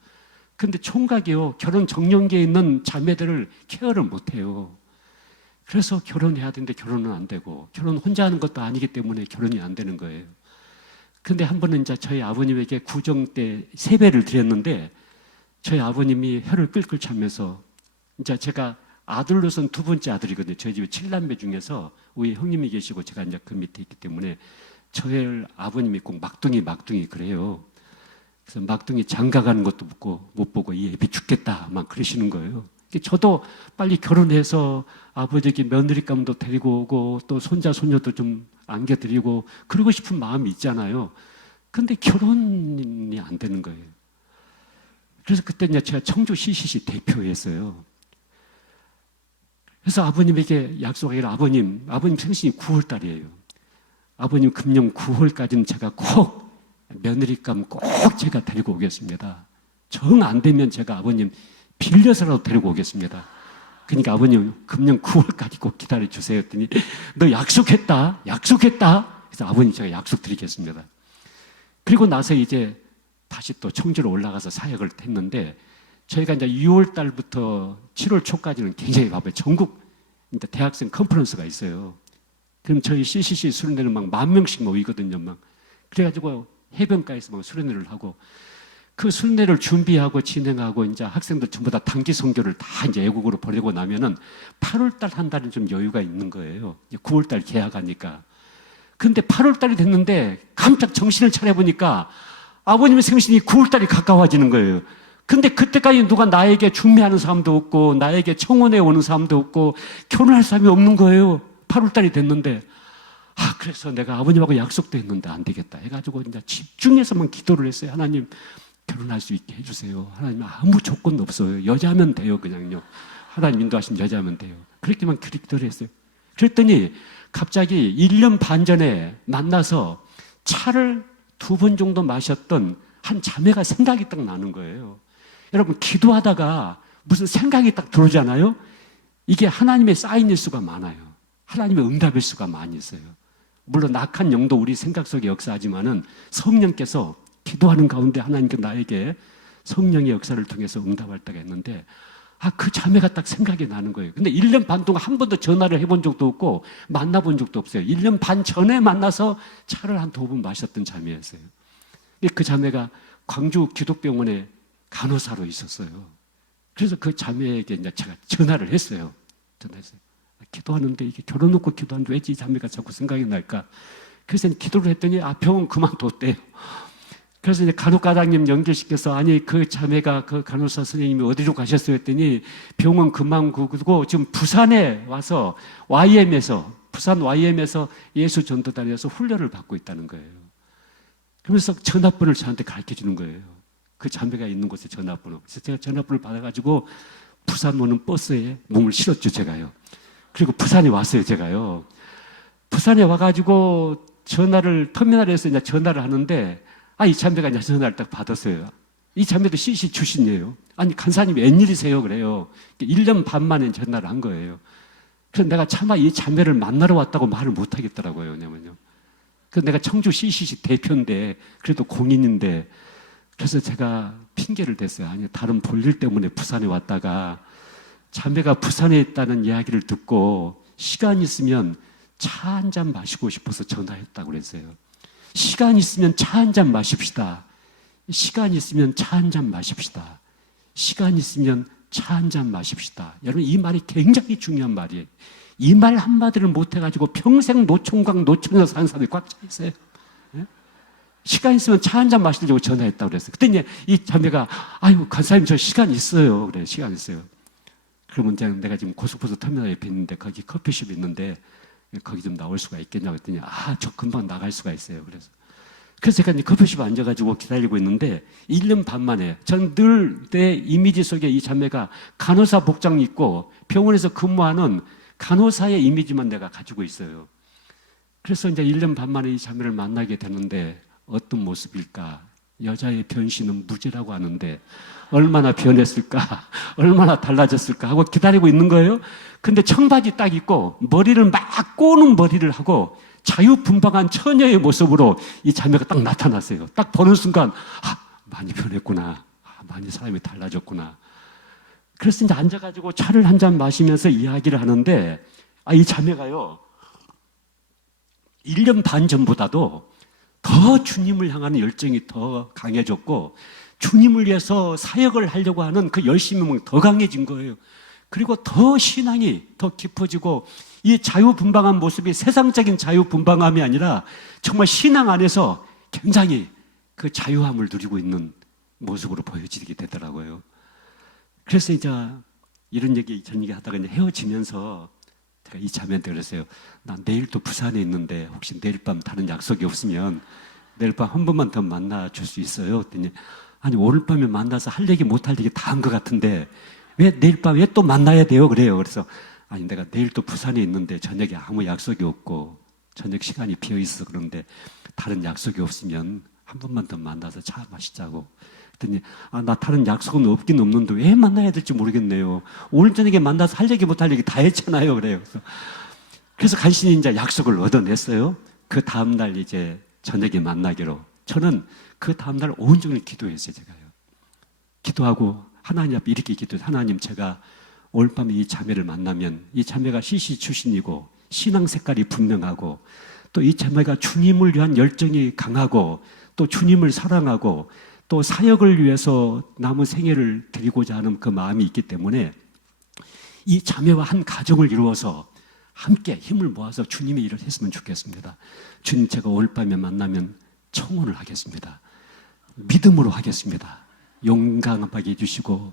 근데 총각이요 결혼 정년기에 있는 자매들을 케어를 못 해요. 그래서 결혼해야 되는데 결혼은 안 되고 결혼 혼자 하는 것도 아니기 때문에 결혼이 안 되는 거예요. 근데 한 번은 이제 저희 아버님에게 구정 때 세배를 드렸는데 저희 아버님이 혀를 끌끌 차면서 이제 제가 아들로선 두 번째 아들이거든요. 저희 집에 7남매 중에서 우리 형님이 계시고 제가 이제 그 밑에 있기 때문에 저희 아버님이 꼭 막둥이 그래요. 그래서 막둥이 장가 가는 것도 못 보고 이 애비 죽겠다 막 그러시는 거예요. 저도 빨리 결혼해서 아버지에게 며느리감도 데리고 오고 또 손자 손녀도 좀 안겨드리고 그러고 싶은 마음이 있잖아요. 근데 결혼이 안 되는 거예요. 그래서 그때 이제 제가 청주 CCC 대표였어요. 그래서 아버님에게 약속하기를 아버님 생신이 9월 달이에요. 아버님 금년 9월까지는 제가 꼭 며느리감 꼭 제가 데리고 오겠습니다. 정 안 되면 제가 아버님 빌려서라도 데리고 오겠습니다. 그러니까 아버님 금년 9월까지 꼭 기다려 주세요 했더니 너 약속했다. 그래서 아버님 제가 약속 드리겠습니다. 그리고 나서 이제 다시 또 청주로 올라가서 사역을 했는데 저희가 이제 6월 달부터 7월 초까지는 굉장히 바빠요. 전국 대학생 컨퍼런스가 있어요. 그럼 저희 CCC 수련회는 막 10,000명씩 모이거든요. 막 그래가지고 해변가에서 막 수련회를 하고 그 순례를 준비하고 진행하고 이제 학생들 전부 다 단기 선교를 다 이제 애국으로 보내고 나면은 8월달 한 달은 좀 여유가 있는 거예요. 9월달 개학하니까. 근데 8월달이 됐는데 깜짝 정신을 차려보니까 아버님의 생신이 9월달이 가까워지는 거예요. 근데 그때까지 누가 나에게 중매하는 사람도 없고 나에게 청혼해 오는 사람도 없고 결혼할 사람이 없는 거예요. 8월달이 됐는데 그래서 내가 아버님하고 약속도 했는데 안 되겠다 해가지고 이제 집중해서만 기도를 했어요. 하나님 결혼할 수 있게 해주세요. 하나님 아무 조건도 없어요. 여자면 돼요. 그냥요. 하나님 인도하시면 여자면 돼요. 그렇게만 기도를 했어요. 그랬더니 갑자기 1년 반 전에 만나서 차를 2번 정도 마셨던 한 자매가 생각이 딱 나는 거예요. 여러분 기도하다가 무슨 생각이 딱 들어오잖아요. 이게 하나님의 사인일 수가 많아요. 하나님의 응답일 수가 많이 있어요. 물론 악한 영도 우리 생각 속에 역사하지만은 성령께서 기도하는 가운데 하나님께 나에게 성령의 역사를 통해서 응답할 때가 있는데 그 자매가 딱 생각이 나는 거예요. 근데 1년 반 동안 한 번도 전화를 해본 적도 없고 만나본 적도 없어요. 1년 반 전에 만나서 차를 한 2번 마셨던 자매였어요. 그 자매가 광주 기독병원에 간호사로 있었어요. 그래서 그 자매에게 이제 제가 전화를 했어요. 기도하는데 이게 결혼놓고 기도하는데 왜 이 자매가 자꾸 생각이 날까? 그래서 기도를 했더니 병원 그만뒀대요. 그래서 이제 간호과장님 연결시켜서 아니 그 자매가 그 간호사 선생님이 어디로 가셨어요 했더니 병원 그만두고 지금 부산에 와서 부산 YM에서 예수 전도단에서 훈련을 받고 있다는 거예요. 그러면서 전화번호를 저한테 가르쳐 주는 거예요. 그 자매가 있는 곳에 전화번호. 그래서 제가 전화번호를 받아가지고 부산 오는 버스에 몸을 실었죠 제가요. 그리고 부산에 왔어요 제가요. 부산에 와가지고 터미널에서 이제 전화를 하는데 이 자매가 이제 전화를 딱 받았어요. 이 자매도 CC 출신이에요. 아니 간사님 웬일이세요? 그래요. 1년 반 만에 전화를 한 거예요. 그래서 내가 차마 이 자매를 만나러 왔다고 말을 못 하겠더라고요. 왜냐면요. 그래서 내가 청주 CCC 대표인데 그래도 공인인데 그래서 제가 핑계를 댔어요. 아니 다른 볼일 때문에 부산에 왔다가 자매가 부산에 있다는 이야기를 듣고 시간 있으면 차 한 잔 마시고 싶어서 전화했다고 그랬어요. 시간 있으면 차 한 잔 마십시다. 시간 있으면 차 한 잔 마십시다. 시간 있으면 차 한 잔 마십시다. 여러분 이 말이 굉장히 중요한 말이에요. 이 말 한마디를 못해가지고 평생 노총각 노처녀 사는 사람이 꽉 차 있어요. 네? 시간 있으면 차 한 잔 마시려고 전화했다고 그랬어요. 그때 이제 이 자매가 아이고 간사님 저 시간 있어요. 그래 시간 있어요. 그러면 이제 내가 지금 고속버스 터미널 옆에 있는데 거기 커피숍이 있는데 거기 좀 나올 수가 있겠냐고 했더니 저 금방 나갈 수가 있어요. 그래서 제가 이제 커피숍에 앉아가지고 기다리고 있는데 1년 반 만에 전 늘 내 이미지 속에 이 자매가 간호사 복장 입고 병원에서 근무하는 간호사의 이미지만 내가 가지고 있어요. 그래서 이제 1년 반 만에 이 자매를 만나게 되는데 어떤 모습일까? 여자의 변신은 무지라고 하는데 얼마나 변했을까, 얼마나 달라졌을까 하고 기다리고 있는 거예요. 근데 청바지 딱 입고 머리를 막 꼬는 머리를 하고 자유분방한 처녀의 모습으로 이 자매가 딱 나타났어요. 딱 보는 순간 많이 변했구나, 많이 사람이 달라졌구나. 그래서 이제 앉아가지고 차를 한 잔 마시면서 이야기를 하는데 이 자매가요 1년 반 전보다도 더 주님을 향하는 열정이 더 강해졌고 주님을 위해서 사역을 하려고 하는 그 열심이 더 강해진 거예요. 그리고 더 신앙이 더 깊어지고 이 자유분방한 모습이 세상적인 자유분방함이 아니라 정말 신앙 안에서 굉장히 그 자유함을 누리고 있는 모습으로 보여지게 되더라고요. 그래서 이제 이런 얘기 전 얘기 하다가 이제 헤어지면서 제가 이 자매한테 그랬어요. 나 내일 또 부산에 있는데 혹시 내일 밤 다른 약속이 없으면 내일 밤 한 번만 더 만나 줄 수 있어요? 그랬더니 아니 오늘 밤에 만나서 할 얘기 못 할 얘기 다 한 것 같은데 왜 내일 밤에 또 만나야 돼요? 그래요. 그래서 아니 내가 내일 또 부산에 있는데 저녁에 아무 약속이 없고 저녁 시간이 비어 있어 그런데 다른 약속이 없으면 한 번만 더 만나서 차 마시자고. 그랬더니 나 다른 약속은 없긴 없는데 왜 만나야 될지 모르겠네요. 오늘 저녁에 만나서 할 얘기 못 할 얘기 다 했잖아요. 그래요. 그래서 간신히 이제 약속을 얻어냈어요. 그 다음날 이제 저녁에 만나기로. 저는 그 다음날 온종일 기도했어요. 제가요. 기도하고 하나님 앞에 이렇게 기도해요. 하나님 제가 오늘 밤에 이 자매를 만나면 이 자매가 CC 출신이고 신앙 색깔이 분명하고 또 이 자매가 주님을 위한 열정이 강하고 또 주님을 사랑하고 또 사역을 위해서 남은 생애를 드리고자 하는 그 마음이 있기 때문에 이 자매와 한 가정을 이루어서 함께 힘을 모아서 주님의 일을 했으면 좋겠습니다. 주님 제가 오늘 밤에 만나면 청혼을 하겠습니다. 믿음으로 하겠습니다. 용감하게 해주시고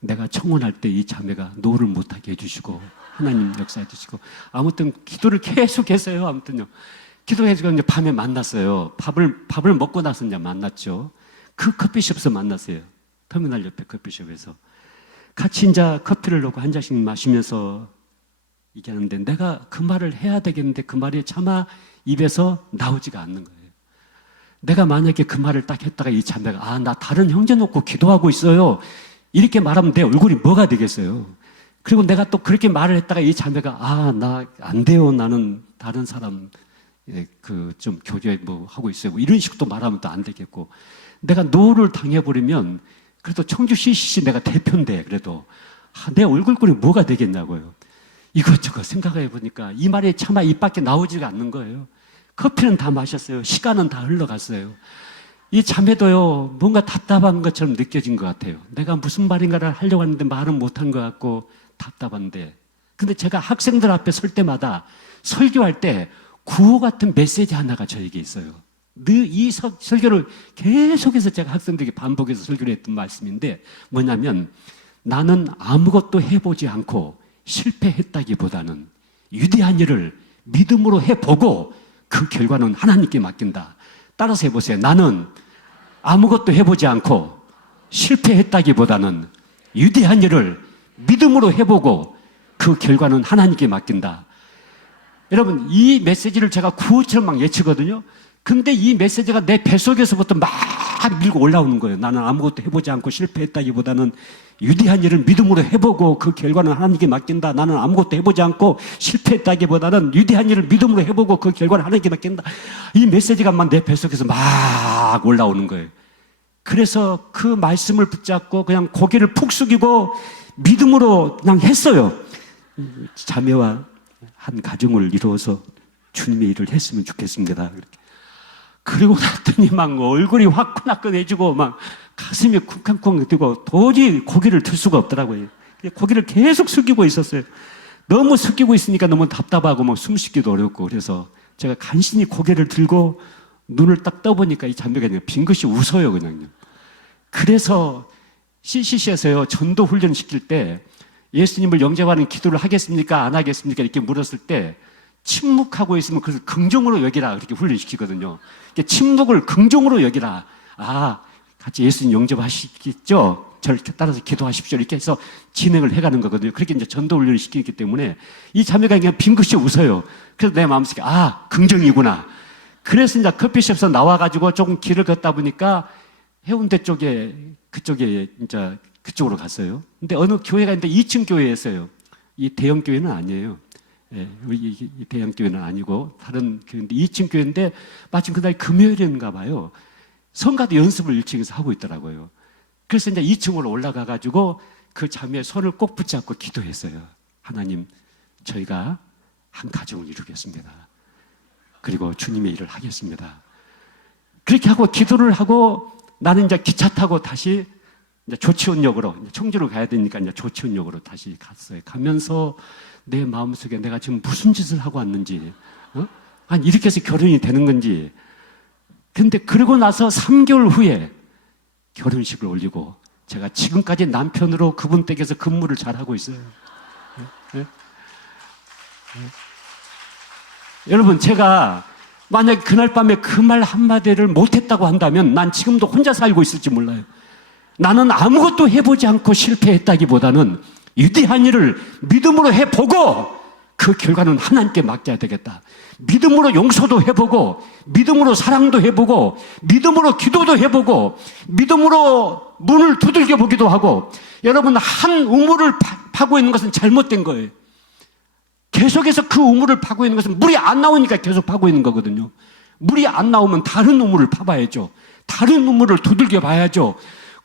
내가 청혼할 때 이 자매가 노를 못하게 해주시고 하나님 역사해 주시고 아무튼 기도를 계속 했어요. 아무튼요. 기도해주고 이제 밤에 만났어요. 밥을 먹고 나서 이제 만났죠. 그 커피숍에서 만났어요. 터미널 옆에 커피숍에서. 같이 이제 커피를 놓고 한 잔씩 마시면서 얘기하는데 내가 그 말을 해야 되겠는데 그 말이 차마 입에서 나오지가 않는 거예요. 내가 만약에 그 말을 딱 했다가 이 자매가 나 다른 형제 놓고 기도하고 있어요. 이렇게 말하면 내 얼굴이 뭐가 되겠어요. 그리고 내가 또 그렇게 말을 했다가 이 자매가 나 안 돼요. 나는 다른 사람 좀 교제 뭐 하고 있어요. 뭐 이런 식으로 말하면 또 안 되겠고 내가 노를 당해버리면 그래도 청주 CCC 내가 대표인데 그래도 내 얼굴꼴이 뭐가 되겠냐고요. 이것저것 생각해 보니까 이 말이 차마 입 밖에 나오지가 않는 거예요. 커피는 다 마셨어요. 시간은 다 흘러갔어요. 이 자매도요 뭔가 답답한 것처럼 느껴진 것 같아요. 내가 무슨 말인가를 하려고 하는데 말은 못한 것 같고 답답한데 근데 제가 학생들 앞에 설 때마다 설교할 때 구호 같은 메시지 하나가 저에게 있어요. 늘 이 설교를 계속해서 제가 학생들에게 반복해서 설교를 했던 말씀인데 뭐냐면 나는 아무것도 해보지 않고 실패했다기보다는 위대한 일을 믿음으로 해보고 그 결과는 하나님께 맡긴다. 따라서 해보세요. 나는 아무것도 해보지 않고 실패했다기보다는 위대한 일을 믿음으로 해보고 그 결과는 하나님께 맡긴다. 여러분 이 메시지를 제가 구호처럼 막 외치거든요. 근데 이 메시지가 내 뱃속에서부터 막 밀고 올라오는 거예요. 나는 아무것도 해보지 않고 실패했다기보다는 위대한 일을 믿음으로 해보고 그 결과는 하나님께 맡긴다. 나는 아무것도 해보지 않고 실패했다기보다는 위대한 일을 믿음으로 해보고 그 결과는 하나님께 맡긴다. 이 메시지가 막 내 뱃속에서 막 올라오는 거예요. 그래서 그 말씀을 붙잡고 그냥 고개를 푹 숙이고 믿음으로 그냥 했어요. 자매와 한 가정을 이루어서 주님의 일을 했으면 좋겠습니다. 그리고 났더니 막 얼굴이 화끈화끈해지고 막 가슴이 쿵쾅쿵 뛰고 도저히 고개를 들 수가 없더라고요. 고개를 계속 숙이고 있었어요. 너무 숙이고 있으니까 너무 답답하고 막 숨쉬기도 어렵고 그래서 제가 간신히 고개를 들고 눈을 딱 떠보니까 이 자매가 그냥 빙긋이 웃어요, 그냥요. 그래서 CCC에서요, 전도 훈련 시킬 때 예수님을 영접하는 기도를 하겠습니까? 안 하겠습니까? 이렇게 물었을 때 침묵하고 있으면 그것을 긍정으로 여기라 그렇게 훈련시키거든요. 침묵을 긍정으로 여기라. 같이 예수님 영접하시겠죠? 저를 따라서 기도하십시오. 이렇게 해서 진행을 해가는 거거든요. 그렇게 이제 전도 훈련을 시키기 때문에 이 자매가 그냥 빙긋이 웃어요. 그래서 내 마음속에 긍정이구나. 그래서 이제 커피숍에서 나와가지고 조금 길을 걷다 보니까 해운대 쪽에 그쪽에 이제 그쪽으로 갔어요. 근데 어느 교회가 있는데 2층 교회였어요. 이 대형 교회는 아니에요. 예, 이 대형 교회는 아니고 다른 교회인데 2층 교회인데 마침 그날 금요일인가 봐요. 성가대 연습을 1층에서 하고 있더라고요. 그래서 이제 2층으로 올라가 가지고 그 자매의 손을 꼭 붙잡고 기도했어요. 하나님, 저희가 한 가정을 이루겠습니다. 그리고 주님의 일을 하겠습니다. 그렇게 하고 기도를 하고 나는 이제 기차 타고 다시 이제 조치원역으로, 청주로 가야 되니까 이제 조치원역으로 다시 갔어요. 가면서 내 마음속에 내가 지금 무슨 짓을 하고 왔는지, 아니, 이렇게 해서 결혼이 되는 건지. 근데 그러고 나서 3개월 후에 결혼식을 올리고 제가 지금까지 남편으로 그분 댁에서 근무를 잘하고 있어요. 네? 네? 여러분, 제가 만약에 그날 밤에 그 말 한마디를 못했다고 한다면 난 지금도 혼자 살고 있을지 몰라요. 나는 아무것도 해보지 않고 실패했다기보다는 위대한 일을 믿음으로 해보고 그 결과는 하나님께 맡겨야 되겠다. 믿음으로 용서도 해보고 믿음으로 사랑도 해보고 믿음으로 기도도 해보고 믿음으로 문을 두들겨 보기도 하고. 여러분, 한 우물을 파고 있는 것은 잘못된 거예요. 계속해서 그 우물을 파고 있는 것은 물이 안 나오니까 계속 파고 있는 거거든요. 물이 안 나오면 다른 우물을 파봐야죠. 다른 우물을 두들겨 봐야죠.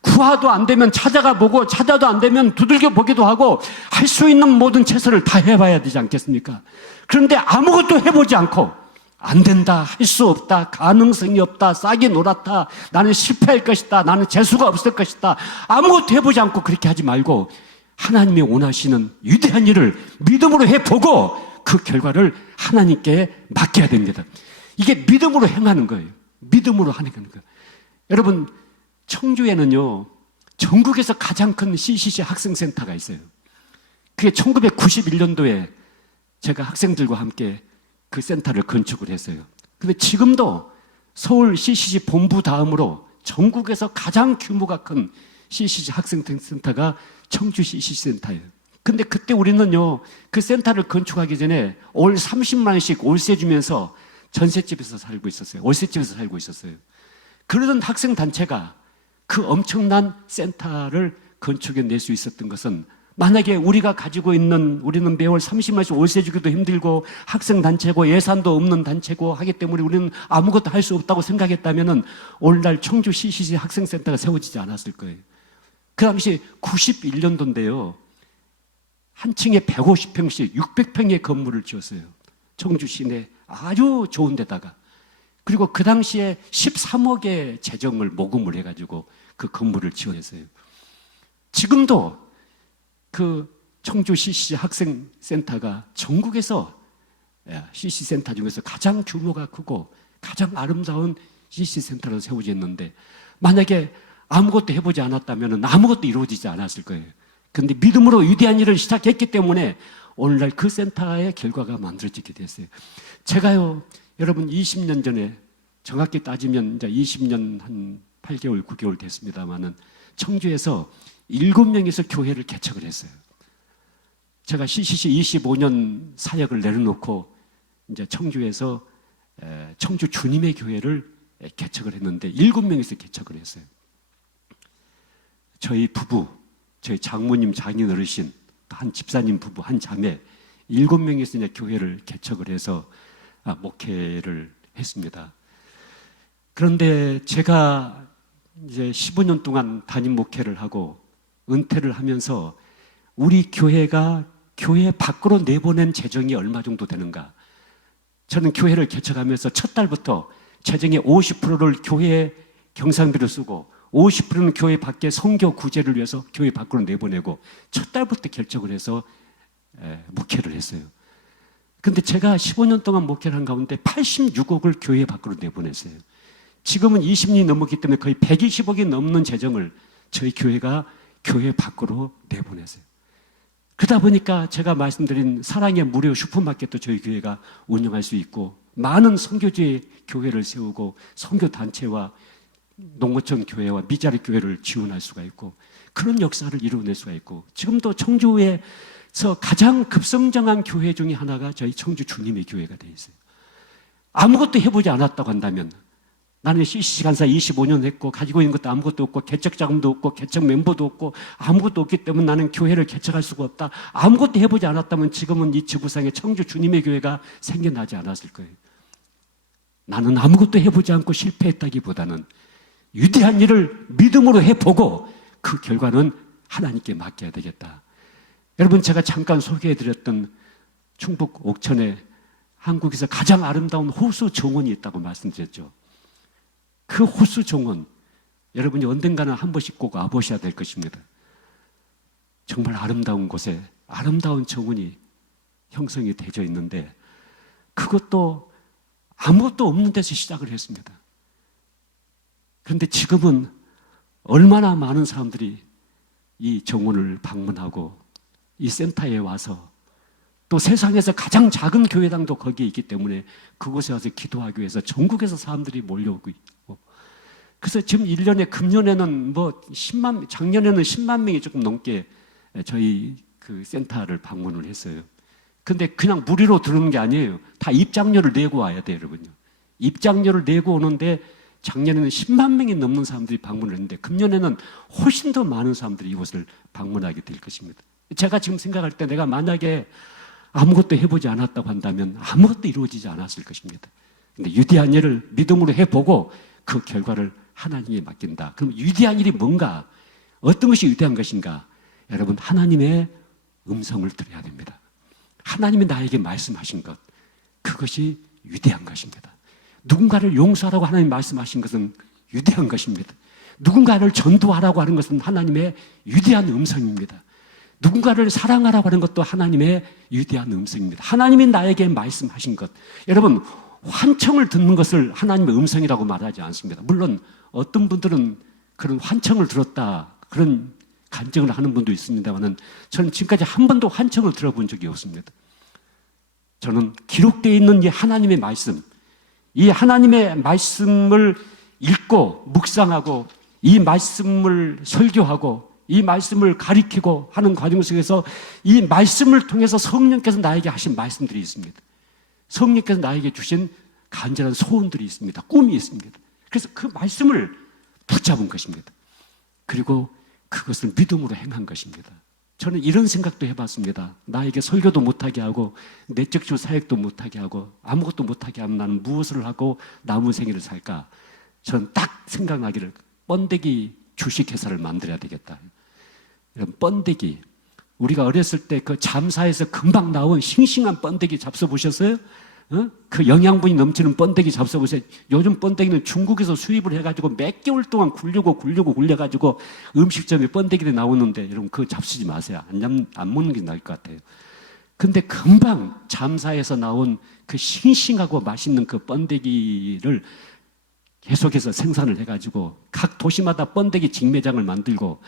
구하도 안 되면 찾아가 보고 찾아도 안 되면 두들겨 보기도 하고 할 수 있는 모든 최선을 다 해봐야 되지 않겠습니까? 그런데 아무것도 해보지 않고 안 된다, 할 수 없다, 가능성이 없다, 싹이 놀았다, 나는 실패할 것이다, 나는 재수가 없을 것이다, 아무것도 해보지 않고 그렇게 하지 말고 하나님이 원하시는 위대한 일을 믿음으로 해보고 그 결과를 하나님께 맡겨야 됩니다. 이게 믿음으로 행하는 거예요. 믿음으로 하는 거예요. 여러분, 청주에는요, 전국에서 가장 큰 CCC 학생센터가 있어요. 그게 1991년도에 제가 학생들과 함께 그 센터를 건축을 했어요. 근데 지금도 서울 CCC 본부 다음으로 전국에서 가장 규모가 큰 CCC 학생센터가 청주 CCC 센터예요. 근데 그때 우리는요, 그 센터를 건축하기 전에 월 30만 원씩 월세 주면서 전셋집에서 살고 있었어요. 월세집에서 살고 있었어요. 그러던 학생단체가 그 엄청난 센터를 건축해 낼 수 있었던 것은, 만약에 우리가 가지고 있는, 우리는 매월 30만 원씩 월세 주기도 힘들고 학생단체고 예산도 없는 단체고 하기 때문에 우리는 아무것도 할 수 없다고 생각했다면 오늘날 청주 CCC 학생센터가 세워지지 않았을 거예요. 그 당시 91년도인데요. 한 층에 150평씩 600평의 건물을 지었어요. 청주 시내 아주 좋은 데다가. 그리고 그 당시에 13억의 재정을 모금을 해가지고 그 건물을 지어냈어요. 지금도 그 청주 CCC 학생센터가 전국에서 CCC 센터 중에서 가장 규모가 크고 가장 아름다운 CCC 센터로 세워져 있는데, 만약에 아무것도 해보지 않았다면 아무것도 이루어지지 않았을 거예요. 그런데 믿음으로 위대한 일을 시작했기 때문에 오늘날 그 센터의 결과가 만들어지게 됐어요. 제가요, 여러분 20년 전에, 정확히 따지면 이제 20년 한 8개월, 9개월 됐습니다만은 청주에서 7명에서 교회를 개척을 했어요. 제가 CCC 25년 사역을 내려놓고 이제 청주에서 청주 주님의 교회를 개척을 했는데 7명에서 개척을 했어요. 저희 부부, 저희 장모님, 장인 어르신, 한 집사님 부부, 한 자매 7명에서 이제 교회를 개척을 해서 목회를 했습니다. 그런데 제가 이제 15년 동안 담임 목회를 하고 은퇴를 하면서 우리 교회가 교회 밖으로 내보낸 재정이 얼마 정도 되는가? 저는 교회를 개척하면서 첫 달부터 재정의 50%를 교회 경상비로 쓰고 50%는 교회 밖에 선교 구제를 위해서 교회 밖으로 내보내고 첫 달부터 결정을 해서 목회를 했어요. 근데 제가 15년 동안 목회를 한 가운데 86억을 교회 밖으로 내보냈어요. 지금은 20년이 넘었기 때문에 거의 120억이 넘는 재정을 저희 교회가 교회 밖으로 내보냈어요. 그러다 보니까 제가 말씀드린 사랑의 무료 슈퍼마켓도 저희 교회가 운영할 수 있고, 많은 선교지의 교회를 세우고 선교단체와 농어촌 교회와 미자리 교회를 지원할 수가 있고, 그런 역사를 이루어낼 수가 있고, 지금도 청주에서 가장 급성장한 교회 중에 하나가 저희 청주 주님의 교회가 되어 있어요. 아무것도 해보지 않았다고 한다면 나는 CCC 간사 25년 했고 가지고 있는 것도 아무것도 없고 개척 자금도 없고 개척 멤버도 없고 아무것도 없기 때문에 나는 교회를 개척할 수가 없다. 아무것도 해보지 않았다면 지금은 이 지구상에 청주 주님의 교회가 생겨나지 않았을 거예요. 나는 아무것도 해보지 않고 실패했다기보다는 위대한 일을 믿음으로 해보고 그 결과는 하나님께 맡겨야 되겠다. 여러분, 제가 잠깐 소개해드렸던 충북 옥천에 한국에서 가장 아름다운 호수 정원이 있다고 말씀드렸죠. 그 호수 정원, 여러분이 언젠가는 한 번씩 꼭 와보셔야 될 것입니다. 정말 아름다운 곳에 아름다운 정원이 형성이 되어 있는데 그것도 아무것도 없는 데서 시작을 했습니다. 그런데 지금은 얼마나 많은 사람들이 이 정원을 방문하고 이 센터에 와서 또 세상에서 가장 작은 교회당도 거기에 있기 때문에 그곳에 와서 기도하기 위해서 전국에서 사람들이 몰려오고 있고, 그래서 지금 1년에 금년에는 작년에는 10만 명이 조금 넘게 저희 그 센터를 방문을 했어요. 근데 그냥 무료로 들어오는 게 아니에요. 다 입장료를 내고 와야 돼요, 여러분요. 입장료를 내고 오는데 작년에는 10만 명이 넘는 사람들이 방문을 했는데 금년에는 훨씬 더 많은 사람들이 이곳을 방문하게 될 것입니다. 제가 지금 생각할 때 내가 만약에 아무것도 해보지 않았다고 한다면 아무것도 이루어지지 않았을 것입니다. 근데 위대한 일을 믿음으로 해보고 그 결과를 하나님께 맡긴다. 그럼 위대한 일이 뭔가? 어떤 것이 위대한 것인가? 여러분, 하나님의 음성을 들어야 됩니다. 하나님이 나에게 말씀하신 것, 그것이 위대한 것입니다. 누군가를 용서하라고 하나님 말씀하신 것은 위대한 것입니다. 누군가를 전도하라고 하는 것은 하나님의 위대한 음성입니다. 누군가를 사랑하라고 하는 것도 하나님의 위대한 음성입니다. 하나님이 나에게 말씀하신 것, 여러분, 환청을 듣는 것을 하나님의 음성이라고 말하지 않습니다. 물론 어떤 분들은 그런 환청을 들었다, 그런 간증을 하는 분도 있습니다만 저는 지금까지 한 번도 환청을 들어본 적이 없습니다. 저는 기록되어 있는 이 하나님의 말씀, 이 하나님의 말씀을 읽고 묵상하고 이 말씀을 설교하고 이 말씀을 가리키고 하는 과정 속에서 이 말씀을 통해서 성령께서 나에게 하신 말씀들이 있습니다. 성령께서 나에게 주신 간절한 소원들이 있습니다. 꿈이 있습니다. 그래서 그 말씀을 붙잡은 것입니다. 그리고 그것을 믿음으로 행한 것입니다. 저는 이런 생각도 해봤습니다. 나에게 설교도 못하게 하고 내적주 사역도 못하게 하고 아무것도 못하게 하면 나는 무엇을 하고 남은 생애를 살까? 저는 딱 생각나기를 번데기 주식회사를 만들어야 되겠다. 이런 번데기, 우리가 어렸을 때 그 잠사에서 금방 나온 싱싱한 번데기 잡숴보셨어요? 그 영양분이 넘치는 번데기 잡숴보세요. 요즘 번데기는 중국에서 수입을 해가지고 몇 개월 동안 굴려가지고 음식점에 번데기들이 나오는데 여러분 그거 잡수지 마세요. 안 먹는 게 나을 것 같아요. 근데 금방 잠사에서 나온 그 싱싱하고 맛있는 그 번데기를 계속해서 생산을 해가지고 각 도시마다 번데기 직매장을 만들고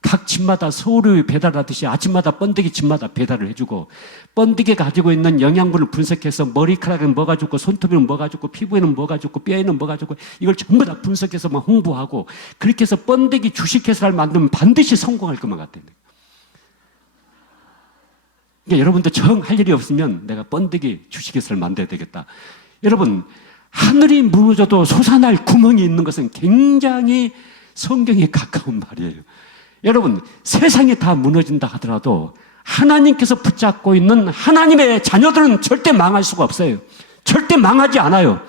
각 집마다 서울의 배달하듯이 아침마다 번데기 집마다 배달을 해주고 번데기가 가지고 있는 영양분을 분석해서 머리카락은 뭐가 좋고 손톱에는 뭐가 좋고 피부에는 뭐가 좋고 뼈에는 뭐가 좋고 이걸 전부 다 분석해서 막 홍보하고 그렇게 해서 번데기 주식회사를 만들면 반드시 성공할 것만 같아요. 그러니까 여러분도 정 할 일이 없으면 내가 번데기 주식회사를 만들어야 되겠다. 여러분, 하늘이 무너져도 솟아날 구멍이 있는 것은 굉장히 성경에 가까운 말이에요. 여러분, 세상이 다 무너진다 하더라도 하나님께서 붙잡고 있는 하나님의 자녀들은 절대 망할 수가 없어요. 절대 망하지 않아요.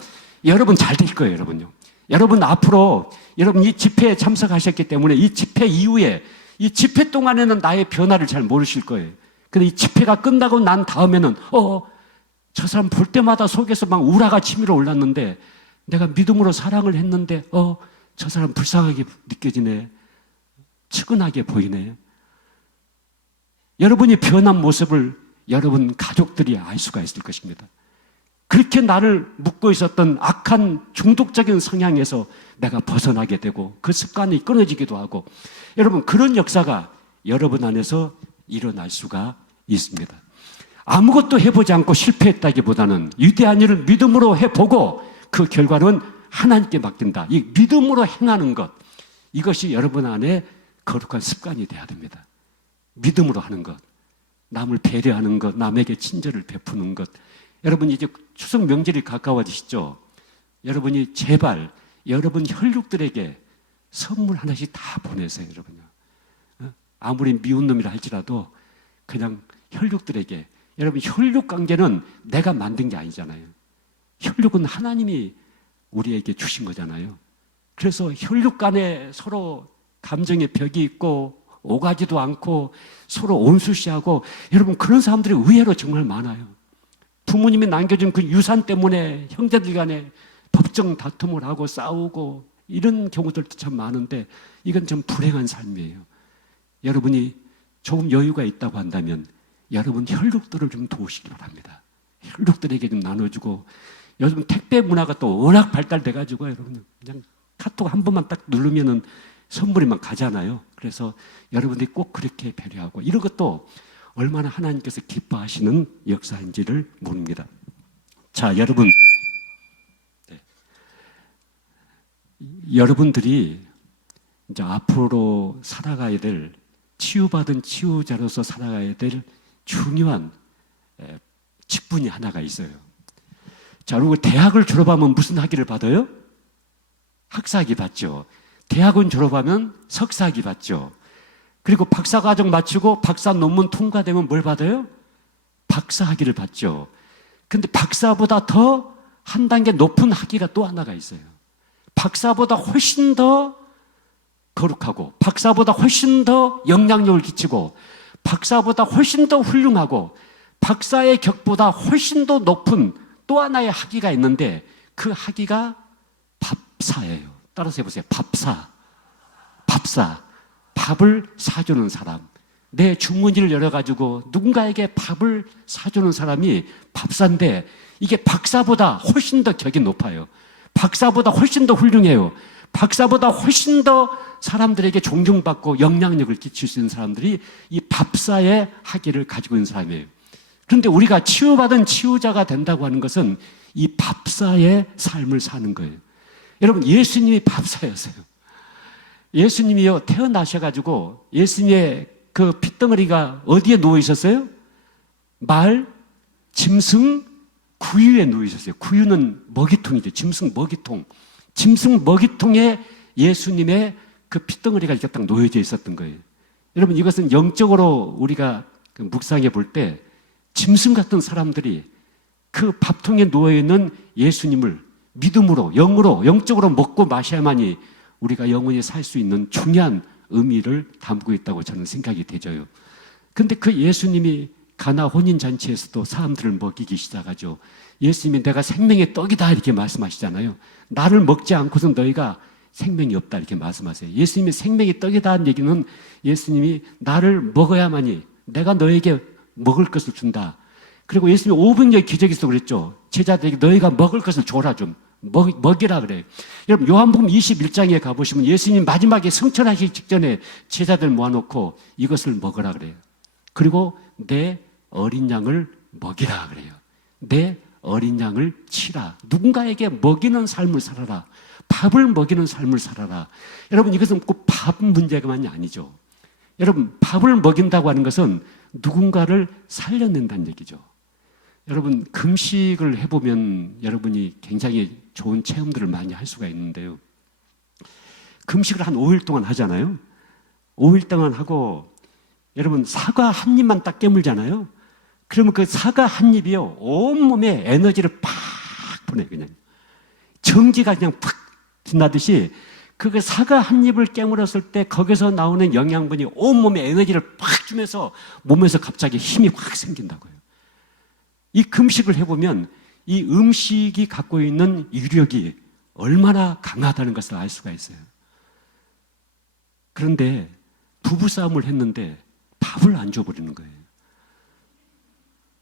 여러분 잘 될 거예요, 여러분요. 여러분 앞으로 여러분 이 집회에 참석하셨기 때문에 이 집회 이후에 이 집회 동안에는 나의 변화를 잘 모르실 거예요. 근데 이 집회가 끝나고 난 다음에는 저 사람 볼 때마다 속에서 막 우라가 치밀어 올랐는데 내가 믿음으로 사랑을 했는데 저 사람 불쌍하게 느껴지네. 측은하게 보이네. 여러분이 변한 모습을 여러분 가족들이 알 수가 있을 것입니다. 그렇게 나를 묶고 있었던 악한 중독적인 성향에서 내가 벗어나게 되고 그 습관이 끊어지기도 하고 여러분 그런 역사가 여러분 안에서 일어날 수가 있습니다. 아무것도 해보지 않고 실패했다기보다는 위대한 일을 믿음으로 해보고 그 결과는 하나님께 맡긴다. 이 믿음으로 행하는 것, 이것이 여러분 안에 거룩한 습관이 돼야 됩니다. 믿음으로 하는 것, 남을 배려하는 것, 남에게 친절을 베푸는 것. 여러분 이제 추석 명절이 가까워지시죠? 여러분이 제발 여러분 혈육들에게 선물 하나씩 다 보내세요, 여러분요. 아무리 미운 놈이라 할지라도 그냥 혈육들에게. 여러분, 혈육 관계는 내가 만든 게 아니잖아요. 혈육은 하나님이 우리에게 주신 거잖아요. 그래서 혈육 간에 서로 감정의 벽이 있고 오가지도 않고 서로 온수시하고, 여러분 그런 사람들이 의외로 정말 많아요. 부모님이 남겨준 그 유산 때문에 형제들 간에 법정 다툼을 하고 싸우고 이런 경우들도 참 많은데, 이건 좀 불행한 삶이에요. 여러분이 조금 여유가 있다고 한다면 여러분 혈육들을 좀 도우시기 바랍니다. 혈육들에게 좀 나눠주고, 요즘 택배 문화가 또 워낙 발달돼가지고 여러분 그냥 카톡 한 번만 딱 누르면은 선물이 막 가잖아요. 그래서 여러분들이 꼭 그렇게 배려하고, 이런 것도 얼마나 하나님께서 기뻐하시는 역사인지를 모릅니다. 자, 여러분, 네. 여러분들이 이제 앞으로 살아가야 될, 치유받은 치유자로서 살아가야 될 중요한 직분이 하나가 있어요. 자, 그리고 대학을 졸업하면 무슨 학위를 받아요? 학사학위 받죠. 대학원 졸업하면 석사학위 받죠. 그리고 박사과정 마치고 박사 논문 통과되면 뭘 받아요? 박사학위를 받죠. 근데 박사보다 더 한 단계 높은 학위가 또 하나가 있어요. 박사보다 훨씬 더 거룩하고, 박사보다 훨씬 더 영향력을 끼치고, 박사보다 훨씬 더 훌륭하고, 박사의 격보다 훨씬 더 높은 또 하나의 학위가 있는데, 그 학위가 밥사예요. 따라서 해보세요. 밥사. 밥사. 밥을 사주는 사람. 내 주머니를 열어가지고 누군가에게 밥을 사주는 사람이 밥사인데, 이게 박사보다 훨씬 더 격이 높아요. 박사보다 훨씬 더 훌륭해요. 박사보다 훨씬 더 사람들에게 존경받고 영향력을 끼칠 수 있는 사람들이 이 밥사의 학위를 가지고 있는 사람이에요. 그런데 우리가 치유받은 치유자가 된다고 하는 것은 이 밥사의 삶을 사는 거예요. 여러분, 예수님이 밥사였어요. 예수님이요, 태어나셔가지고 예수님의 그 핏덩어리가 어디에 누워 있었어요? 말, 짐승, 구유에 누워 있었어요. 구유는 먹이통이죠. 짐승 먹이통. 짐승 먹이통에 예수님의 그 핏덩어리가 이렇게 딱 놓여져 있었던 거예요. 여러분, 이것은 영적으로 우리가 묵상해 볼 때 짐승 같은 사람들이 그 밥통에 누워있는 예수님을 믿음으로, 영으로, 영적으로 먹고 마셔야만이 우리가 영원히 살 수 있는 중요한 의미를 담고 있다고 저는 생각이 되져요. 근데 그 예수님이 가나 혼인잔치에서도 사람들을 먹이기 시작하죠. 예수님이 내가 생명의 떡이다 이렇게 말씀하시잖아요. 나를 먹지 않고선 너희가 생명이 없다 이렇게 말씀하세요. 예수님이 생명의 떡이다 하는 얘기는 예수님이 나를 먹어야만이 내가 너에게 먹을 것을 준다. 그리고 예수님이 5분의 기적에서 그랬죠. 제자들에게 너희가 먹을 것을 줘라, 좀 먹이라 그래요. 여러분, 요한복음 21장에 가보시면 예수님 마지막에 승천하시기 직전에 제자들 모아놓고 이것을 먹으라 그래요. 그리고 내 어린 양을 먹이라 그래요. 내 어린 양을 치라. 누군가에게 먹이는 삶을 살아라. 밥을 먹이는 삶을 살아라. 여러분, 이것은 꼭 밥 문제만이 아니죠. 여러분, 밥을 먹인다고 하는 것은 누군가를 살려낸다는 얘기죠. 여러분, 금식을 해보면 여러분이 굉장히 좋은 체험들을 많이 할 수가 있는데요. 금식을 한 5일 동안 하잖아요. 5일 동안 하고 여러분 사과 한 입만 딱 깨물잖아요. 그러면 그 사과 한 입이요, 온몸에 에너지를 팍 보내. 그냥 전기가 그냥 팍 빛나듯이 그 사과 한 입을 깨물었을 때 거기서 나오는 영양분이 온몸에 에너지를 팍 주면서 몸에서 갑자기 힘이 확 생긴다고요. 이 금식을 해보면 이 음식이 갖고 있는 유력이 얼마나 강하다는 것을 알 수가 있어요. 그런데 부부싸움을 했는데 밥을 안 줘버리는 거예요.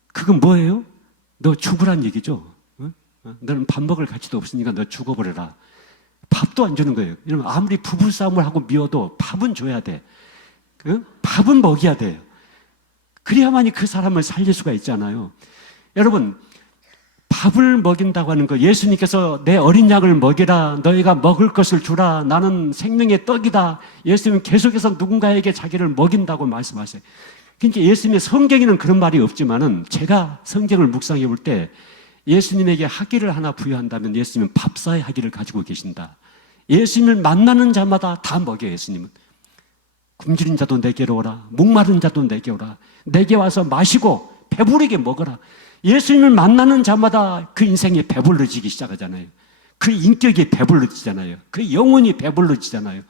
그건 뭐예요? 너 죽으란 얘기죠. 너는 밥 먹을 가치도 없으니까 너 죽어버려라. 밥도 안 주는 거예요. 이러면 아무리 부부싸움을 하고 미워도 밥은 줘야 돼. 밥은 먹여야 돼요. 그래야만이 그 사람을 살릴 수가 있잖아요. 여러분, 밥을 먹인다고 하는 거, 예수님께서 내 어린 양을 먹이라, 너희가 먹을 것을 주라, 나는 생명의 떡이다. 예수님은 계속해서 누군가에게 자기를 먹인다고 말씀하세요. 그러니까 예수님의 성경에는 그런 말이 없지만은 제가 성경을 묵상해 볼 때 예수님에게 학위를 하나 부여한다면 예수님은 밥사의 학위를 가지고 계신다. 예수님을 만나는 자마다 다 먹여요. 예수님은 굶주린 자도 내게로 오라, 목마른 자도 내게 오라, 내게 와서 마시고 배부르게 먹어라. 예수님을 만나는 자마다 그 인생이 배불러지기 시작하잖아요. 그 인격이 배불러지잖아요. 그 영혼이 배불러지잖아요.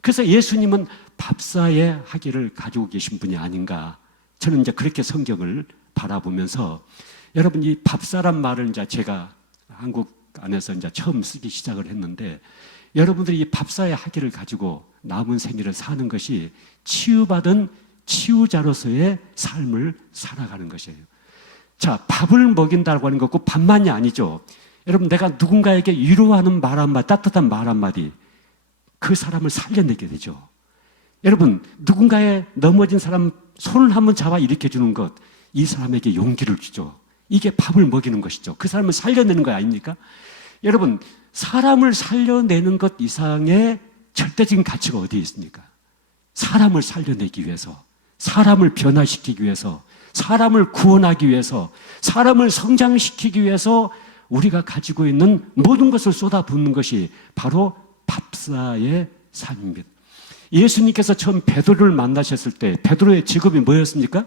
그래서 예수님은 밥사의 학위를 가지고 계신 분이 아닌가. 저는 이제 그렇게 성경을 바라보면서 여러분 이 밥사란 말을 이제 제가 한국 안에서 이제 처음 쓰기 시작을 했는데 여러분들이 이 밥사의 학위를 가지고 남은 생애를 사는 것이 치유받은 치유자로서의 삶을 살아가는 것이에요. 자, 밥을 먹인다고 하는 것고 밥만이 아니죠. 여러분 내가 누군가에게 위로하는 말 한마디, 따뜻한 말 한마디 그 사람을 살려내게 되죠. 여러분 누군가의 넘어진 사람 손을 한번 잡아 일으켜주는 것, 이 사람에게 용기를 주죠. 이게 밥을 먹이는 것이죠. 그 사람을 살려내는 거 아닙니까? 여러분 사람을 살려내는 것 이상의 절대적인 가치가 어디에 있습니까? 사람을 살려내기 위해서, 사람을 변화시키기 위해서, 사람을 구원하기 위해서, 사람을 성장시키기 위해서 우리가 가지고 있는 모든 것을 쏟아붓는 것이 바로 밥사의 삶입니다. 예수님께서 처음 베드로를 만나셨을 때 베드로의 직업이 뭐였습니까?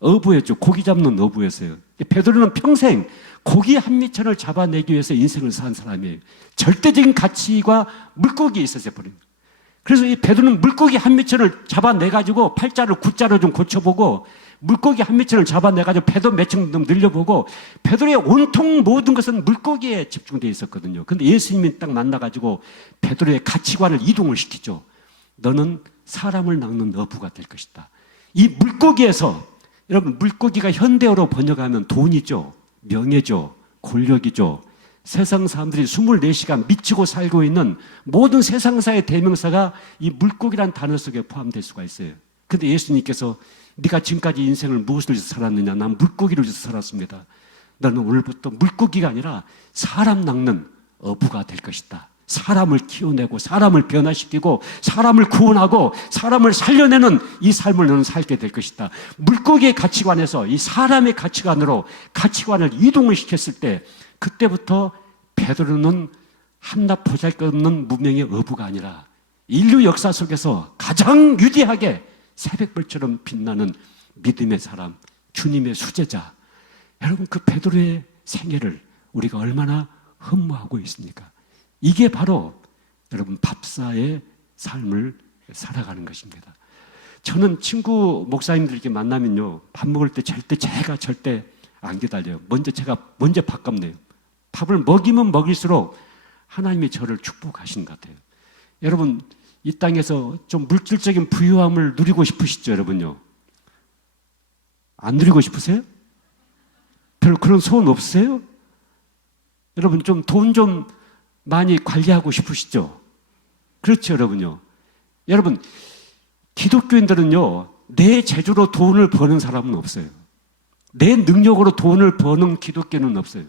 어부였죠. 고기 잡는 어부였어요. 베드로는 평생 고기 한 미천을 잡아내기 위해서 인생을 산 사람이에요. 절대적인 가치가 물고기에 있었어요. 그래서 이 베드로는 물고기 한 미천을 잡아내가지고 팔자를 굿자로 좀 고쳐보고 물고기 한 미천을 잡아내가지고 배도 몇 층 좀 늘려보고 베드로의 온통 모든 것은 물고기에 집중되어 있었거든요. 근데 예수님이 딱 만나가지고 베드로의 가치관을 이동을 시키죠. 너는 사람을 낚는 어부가 될 것이다. 이 물고기에서 여러분 물고기가 현대어로 번역하면 돈이죠, 명예죠, 권력이죠. 세상 사람들이 24시간 미치고 살고 있는 모든 세상사의 대명사가 이 물고기란 단어 속에 포함될 수가 있어요. 근데 예수님께서 네가 지금까지 인생을 무엇을 위해서 살았느냐? 난 물고기를 위해서 살았습니다. 너는 오늘부터 물고기가 아니라 사람 낚는 어부가 될 것이다. 사람을 키워내고 사람을 변화시키고 사람을 구원하고 사람을 살려내는 이 삶을 너는 살게 될 것이다. 물고기의 가치관에서 이 사람의 가치관으로 가치관을 이동을 시켰을 때 그때부터 베드로는 한낱 보잘것없는 무명의 어부가 아니라 인류 역사 속에서 가장 위대하게 새벽별처럼 빛나는 믿음의 사람, 주님의 수제자. 여러분 그 베드로의 생애를 우리가 얼마나 흠모하고 있습니까? 이게 바로 여러분 밥사의 삶을 살아가는 것입니다. 저는 친구 목사님들 만나면요 밥 먹을 때 제가 절대 안 기다려요. 제가 먼저 밥 갚네요. 밥을 먹이면 먹일수록 하나님이 저를 축복하시는 것 같아요. 여러분 이 땅에서 좀 물질적인 부유함을 누리고 싶으시죠, 여러분요? 안 누리고 싶으세요? 별로 그런 소원 없으세요? 여러분 좀 돈 좀 많이 관리하고 싶으시죠? 그렇죠, 여러분요. 여러분, 기독교인들은요, 내 재주로 돈을 버는 사람은 없어요. 내 능력으로 돈을 버는 기독교는 없어요.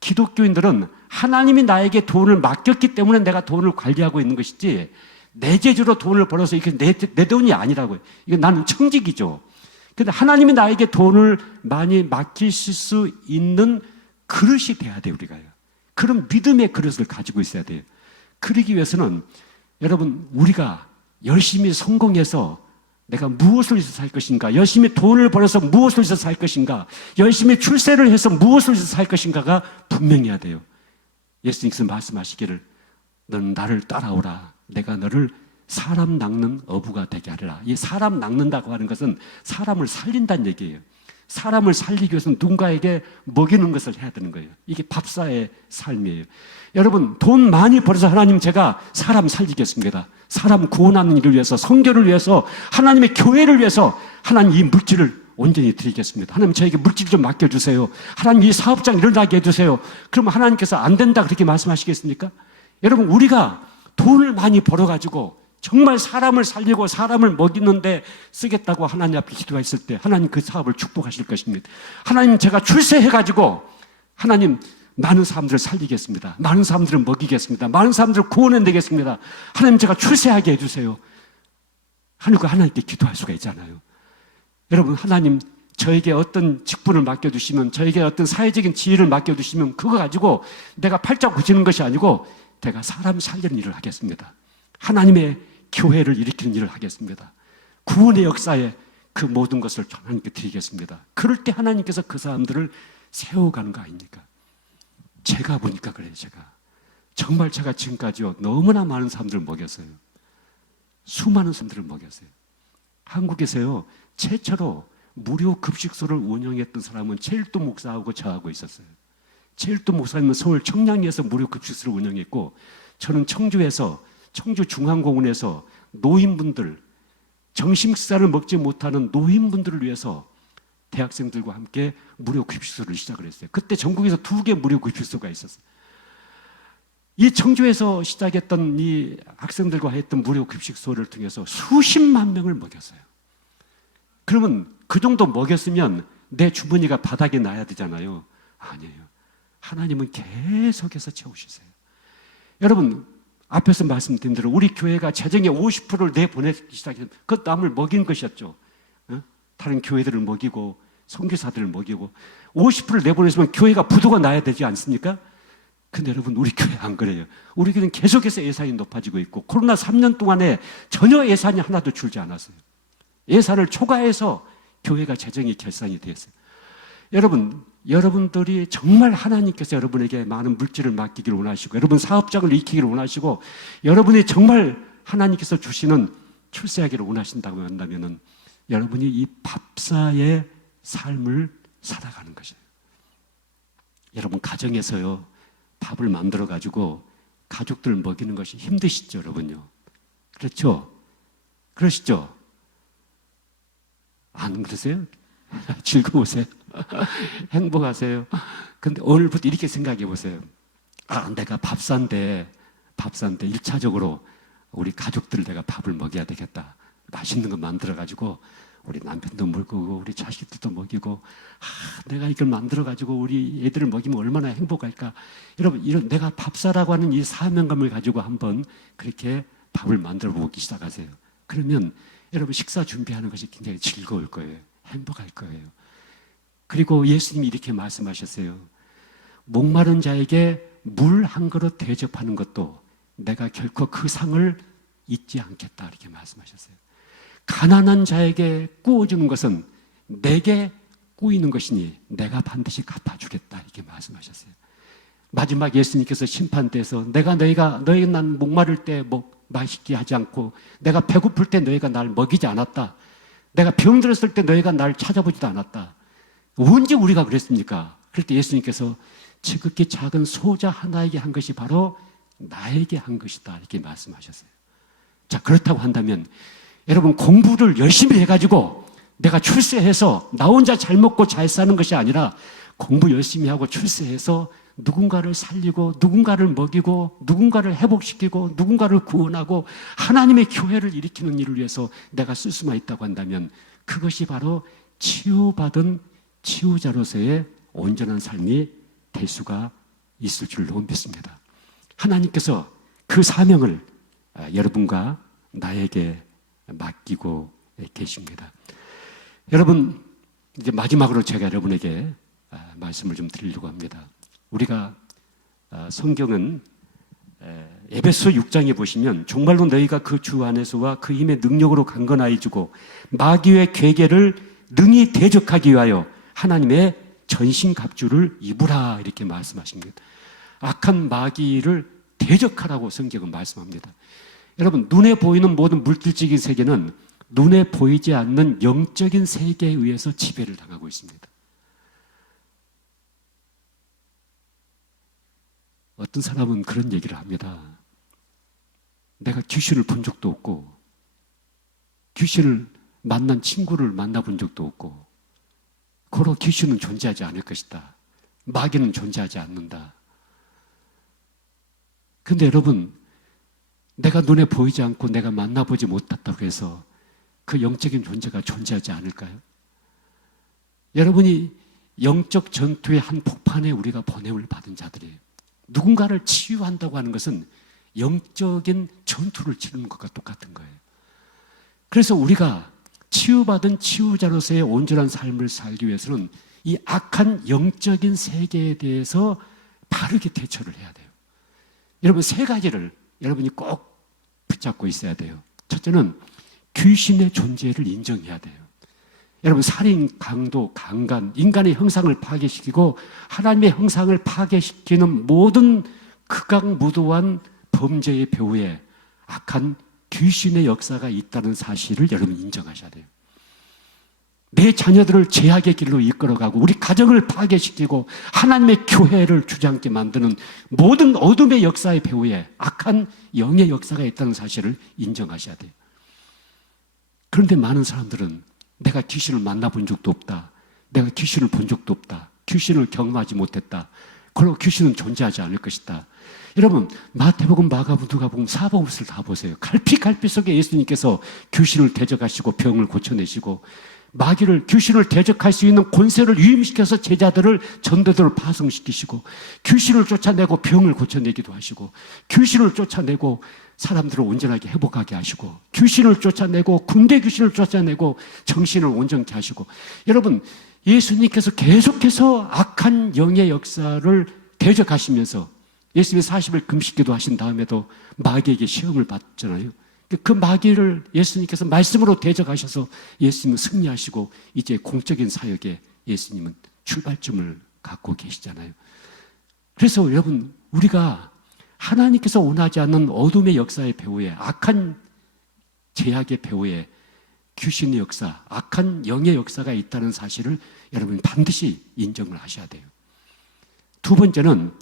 기독교인들은 하나님이 나에게 돈을 맡겼기 때문에 내가 돈을 관리하고 있는 것이지, 내 재주로 돈을 벌어서 이게 내 돈이 아니라고요. 이건 나는 청직이죠. 근데 하나님이 나에게 돈을 많이 맡기실 수 있는 그릇이 돼야 돼요, 우리가요. 그런 믿음의 그릇을 가지고 있어야 돼요. 그러기 위해서는 여러분 우리가 열심히 성공해서 내가 무엇을 위해서 살 것인가, 열심히 돈을 벌어서 무엇을 위해서 살 것인가, 열심히 출세를 해서 무엇을 위해서 살 것인가가 분명해야 돼요. 예수님께서 말씀하시기를 너는 나를 따라오라. 내가 너를 사람 낚는 어부가 되게 하리라. 이 사람 낚는다고 하는 것은 사람을 살린다는 얘기예요. 사람을 살리기 위해서는 누군가에게 먹이는 것을 해야 되는 거예요. 이게 밥사의 삶이에요. 여러분 돈 많이 벌어서 하나님 제가 사람 살리겠습니다. 사람 구원하는 일을 위해서, 성교를 위해서, 하나님의 교회를 위해서 하나님 이 물질을 온전히 드리겠습니다. 하나님 저에게 물질 좀 맡겨주세요. 하나님 이 사업장 일어나게 해주세요. 그러면 하나님께서 안 된다 그렇게 말씀하시겠습니까? 여러분 우리가 돈을 많이 벌어가지고 정말 사람을 살리고 사람을 먹이는데 쓰겠다고 하나님 앞에 기도했을 때 하나님 그 사업을 축복하실 것입니다. 하나님 제가 출세해가지고 하나님 많은 사람들을 살리겠습니다. 많은 사람들을 먹이겠습니다. 많은 사람들을 구원해내겠습니다. 하나님 제가 출세하게 해주세요. 하나님께 기도할 수가 있잖아요. 여러분 하나님 저에게 어떤 직분을 맡겨주시면, 저에게 어떤 사회적인 지위를 맡겨주시면 그거 가지고 내가 팔자 고치는 것이 아니고 제가 사람 살리는 일을 하겠습니다. 하나님의 교회를 일으키는 일을 하겠습니다. 구원의 역사에 그 모든 것을 하나님께 드리겠습니다. 그럴 때 하나님께서 그 사람들을 세워가는 거 아닙니까? 제가 보니까 그래요. 정말 제가 지금까지요 너무나 많은 사람들을 먹였어요. 수많은 사람들을 먹였어요. 한국에서요 최초로 무료 급식소를 운영했던 사람은 최일도 목사하고 저하고 있었어요. 최일도 목사님은 서울 청량리에서 무료 급식소를 운영했고, 저는 청주에서 청주중앙공원에서 노인분들, 점심 식사를 먹지 못하는 노인분들을 위해서 대학생들과 함께 무료 급식소를 시작을 했어요. 그때 전국에서 2개 무료 급식소가 있었어요. 이 청주에서 시작했던 이 학생들과 했던 무료 급식소를 통해서 수십만 명을 먹였어요. 그러면 그 정도 먹였으면 내 주머니가 바닥에 놔야 되잖아요. 아니에요. 하나님은 계속해서 채우시세요. 여러분, 앞에서 말씀드린 대로 우리 교회가 재정의 50%를 내보내기 시작했어요. 그 남을 먹인 것이었죠. 다른 교회들을 먹이고 선교사들을 먹이고 50%를 내보냈으면 교회가 부도가 나야 되지 않습니까? 근데 여러분, 우리 교회 안 그래요. 우리 교회는 계속해서 예산이 높아지고 있고, 코로나 3년 동안에 전혀 예산이 하나도 줄지 않았어요. 예산을 초과해서 교회가 재정이 결산이 되었어요. 여러분, 여러분들이 정말 하나님께서 여러분에게 많은 물질을 맡기기를 원하시고, 여러분 사업장을 익히기를 원하시고, 여러분이 정말 하나님께서 주시는 출세하기를 원하신다고 한다면 여러분이 이 밥사의 삶을 살아가는 것이에요. 여러분, 가정에서요 밥을 만들어 가지고 가족들 먹이는 것이 힘드시죠, 여러분요? 그렇죠? 그러시죠? 안 그러세요? 즐거우세요? 행복하세요? 근데 오늘부터 이렇게 생각해 보세요. 내가 밥산데 1차적으로 우리 가족들을 내가 밥을 먹여야 되겠다. 맛있는 거 만들어 가지고 우리 남편도 먹이고 우리 자식들도 먹이고, 내가 이걸 만들어 가지고 우리 애들을 먹이면 얼마나 행복할까. 여러분, 이런 내가 밥사라고 하는 이 사명감을 가지고 한번 그렇게 밥을 만들어 보기 시작하세요. 그러면 여러분, 식사 준비하는 것이 굉장히 즐거울 거예요. 행복할 거예요. 그리고 예수님이 이렇게 말씀하셨어요. 목마른 자에게 물 한 그릇 대접하는 것도 내가 결코 그 상을 잊지 않겠다, 이렇게 말씀하셨어요. 가난한 자에게 꾸어주는 것은 내게 꾸이는 것이니 내가 반드시 갚아주겠다, 이렇게 말씀하셨어요. 마지막 예수님께서 심판대에서 너희가 난 목마를 때 맛있게 하지 않고, 내가 배고플 때 너희가 날 먹이지 않았다, 내가 병들었을 때 너희가 날 찾아보지도 않았다, 언제 우리가 그랬습니까? 그럴 때 예수님께서 지극히 작은 소자 하나에게 한 것이 바로 나에게 한 것이다, 이렇게 말씀하셨어요. 자, 그렇다고 한다면 여러분, 공부를 열심히 해가지고 내가 출세해서 나 혼자 잘 먹고 잘 사는 것이 아니라, 공부 열심히 하고 출세해서 누군가를 살리고 누군가를 먹이고 누군가를 회복시키고 누군가를 구원하고 하나님의 교회를 일으키는 일을 위해서 내가 쓸 수만 있다고 한다면, 그것이 바로 치유받은 치유자로서의 온전한 삶이 될 수가 있을 줄로 믿습니다. 하나님께서 그 사명을 여러분과 나에게 맡기고 계십니다. 여러분, 이제 마지막으로 제가 여러분에게 말씀을 좀 드리려고 합니다. 우리가 성경은 에베소 6장에 보시면, 정말로 너희가 그 주 안에서와 그 힘의 능력으로 강건하여지고 마귀의 괴계를 능히 대적하기 위하여 하나님의 전신갑주를 입으라, 이렇게 말씀하십니다. 악한 마귀를 대적하라고 성경은 말씀합니다. 여러분, 눈에 보이는 모든 물질적인 세계는 눈에 보이지 않는 영적인 세계에 의해서 지배를 당하고 있습니다. 어떤 사람은 그런 얘기를 합니다. 내가 귀신을 본 적도 없고 귀신을 만난 친구를 만나본 적도 없고, 고로 귀신은 존재하지 않을 것이다, 마귀는 존재하지 않는다. 근데 여러분, 내가 눈에 보이지 않고 내가 만나보지 못했다고 해서 그 영적인 존재가 존재하지 않을까요? 여러분이 영적 전투의 한 폭판에 우리가 보냄을 받은 자들이에요. 누군가를 치유한다고 하는 것은 영적인 전투를 치르는 것과 똑같은 거예요. 그래서 우리가 치유받은 치유자로서의 온전한 삶을 살기 위해서는 이 악한 영적인 세계에 대해서 바르게 대처를 해야 돼요. 여러분 세 가지를 여러분이 꼭 붙잡고 있어야 돼요. 첫째는 귀신의 존재를 인정해야 돼요. 여러분 살인, 강도, 강간, 인간의 형상을 파괴시키고 하나님의 형상을 파괴시키는 모든 극악무도한 범죄의 배후에 악한 귀신의 역사가 있다는 사실을 여러분 인정하셔야 돼요. 내 자녀들을 죄악의 길로 이끌어가고 우리 가정을 파괴시키고 하나님의 교회를 주저앉게 만드는 모든 어둠의 역사의 배후에 악한 영의 역사가 있다는 사실을 인정하셔야 돼요. 그런데 많은 사람들은 내가 귀신을 만나본 적도 없다. 내가 귀신을 본 적도 없다. 귀신을 경험하지 못했다. 그리고 귀신은 존재하지 않을 것이다. 여러분 마태복음, 마가복음, 누가복음, 사복음서를 다 보세요. 갈피 속에 예수님께서 귀신을 대적하시고 병을 고쳐내시고 마귀를, 귀신을 대적할 수 있는 권세를 위임시켜서 제자들을, 전도들을 파송시키시고 귀신을 쫓아내고 병을 고쳐내기도 하시고 귀신을 쫓아내고 사람들을 온전하게 회복하게 하시고 귀신을 쫓아내고 군대 귀신을 쫓아내고 정신을 온전케 하시고 여러분 예수님께서 계속해서 악한 영의 역사를 대적하시면서 예수님이 40일 금식기도 하신 다음에도 마귀에게 시험을 받잖아요. 그 마귀를 예수님께서 말씀으로 대적하셔서 예수님은 승리하시고 이제 공적인 사역에 예수님은 출발점을 갖고 계시잖아요. 그래서 여러분 우리가 하나님께서 원하지 않는 어둠의 역사의 배후에 악한 제약의 배후에 귀신의 역사, 악한 영의 역사가 있다는 사실을 여러분 반드시 인정을 하셔야 돼요. 두 번째는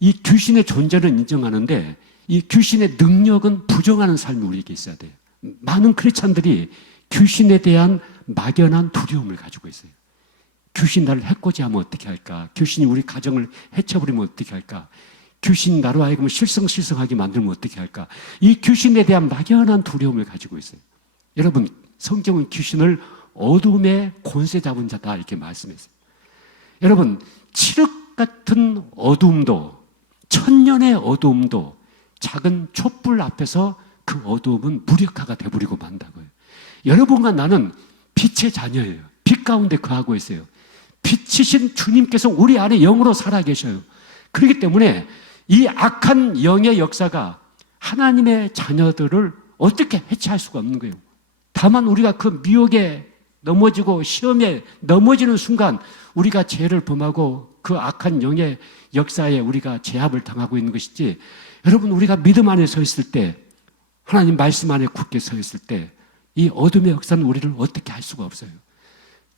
이 귀신의 존재는 인정하는데 이 귀신의 능력은 부정하는 삶이 우리에게 있어야 돼요. 많은 크리스찬들이 귀신에 대한 막연한 두려움을 가지고 있어요. 귀신 나를 해코지하면 어떻게 할까? 귀신이 우리 가정을 해쳐버리면 어떻게 할까? 귀신 나로 하여금 실성하게 만들면 어떻게 할까? 이 귀신에 대한 막연한 두려움을 가지고 있어요. 여러분 성경은 귀신을 어둠의 권세 잡은 자다 이렇게 말씀했어요. 여러분 칠흑 같은 어둠도 천년의 어둠도 작은 촛불 앞에서 그 어두움은 무력화가 되어버리고 만다고요. 여러분과 나는 빛의 자녀예요. 빛 가운데 거하고 있어요. 빛이신 주님께서 우리 안에 영으로 살아계셔요. 그렇기 때문에 이 악한 영의 역사가 하나님의 자녀들을 어떻게 해체할 수가 없는 거예요. 다만 우리가 그 미혹에 넘어지고 시험에 넘어지는 순간 우리가 죄를 범하고 그 악한 영의 역사에 우리가 제압을 당하고 있는 것이지, 여러분 우리가 믿음 안에 서 있을 때, 하나님 말씀 안에 굳게 서 있을 때 이 어둠의 역사는 우리를 어떻게 할 수가 없어요.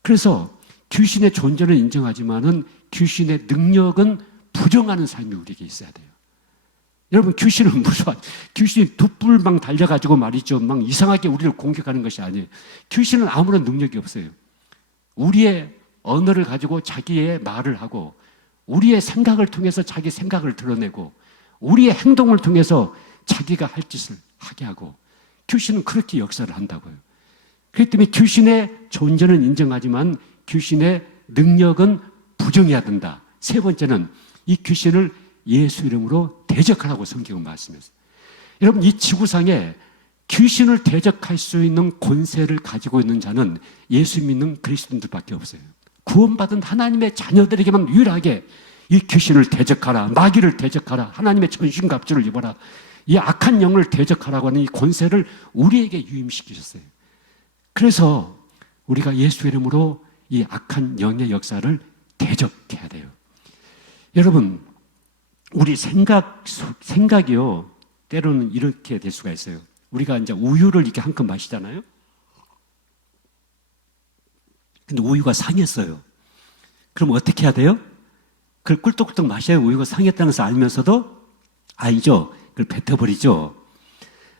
그래서 귀신의 존재는 인정하지만은 귀신의 능력은 부정하는 삶이 우리에게 있어야 돼요. 여러분 귀신은 무서워. 귀신이 돛불 달려가지고 말이죠 막 이상하게 우리를 공격하는 것이 아니에요. 귀신은 아무런 능력이 없어요. 우리의 언어를 가지고 자기의 말을 하고 우리의 생각을 통해서 자기 생각을 드러내고 우리의 행동을 통해서 자기가 할 짓을 하게 하고, 귀신은 그렇게 역사를 한다고요. 그렇기 때문에 귀신의 존재는 인정하지만 귀신의 능력은 부정해야 된다. 세 번째는 이 귀신을 예수 이름으로 대적하라고 성경은 말씀했어요. 여러분 이 지구상에 귀신을 대적할 수 있는 권세를 가지고 있는 자는 예수 믿는 그리스도인들밖에 없어요. 구원받은 하나님의 자녀들에게만 유일하게 이 귀신을 대적하라, 마귀를 대적하라, 하나님의 전신갑주를 입어라, 이 악한 영을 대적하라고 하는 이 권세를 우리에게 유임시키셨어요. 그래서 우리가 예수 이름으로 이 악한 영의 역사를 대적해야 돼요. 여러분 우리 생각이요 때로는 이렇게 될 수가 있어요. 우리가 이제 우유를 이렇게 한 컵 마시잖아요. 근데 우유가 상했어요. 그럼 어떻게 해야 돼요? 그걸 꿀떡꿀떡 마셔야 우유가 상했다는 것을 알면서도 아니죠. 그걸 뱉어버리죠.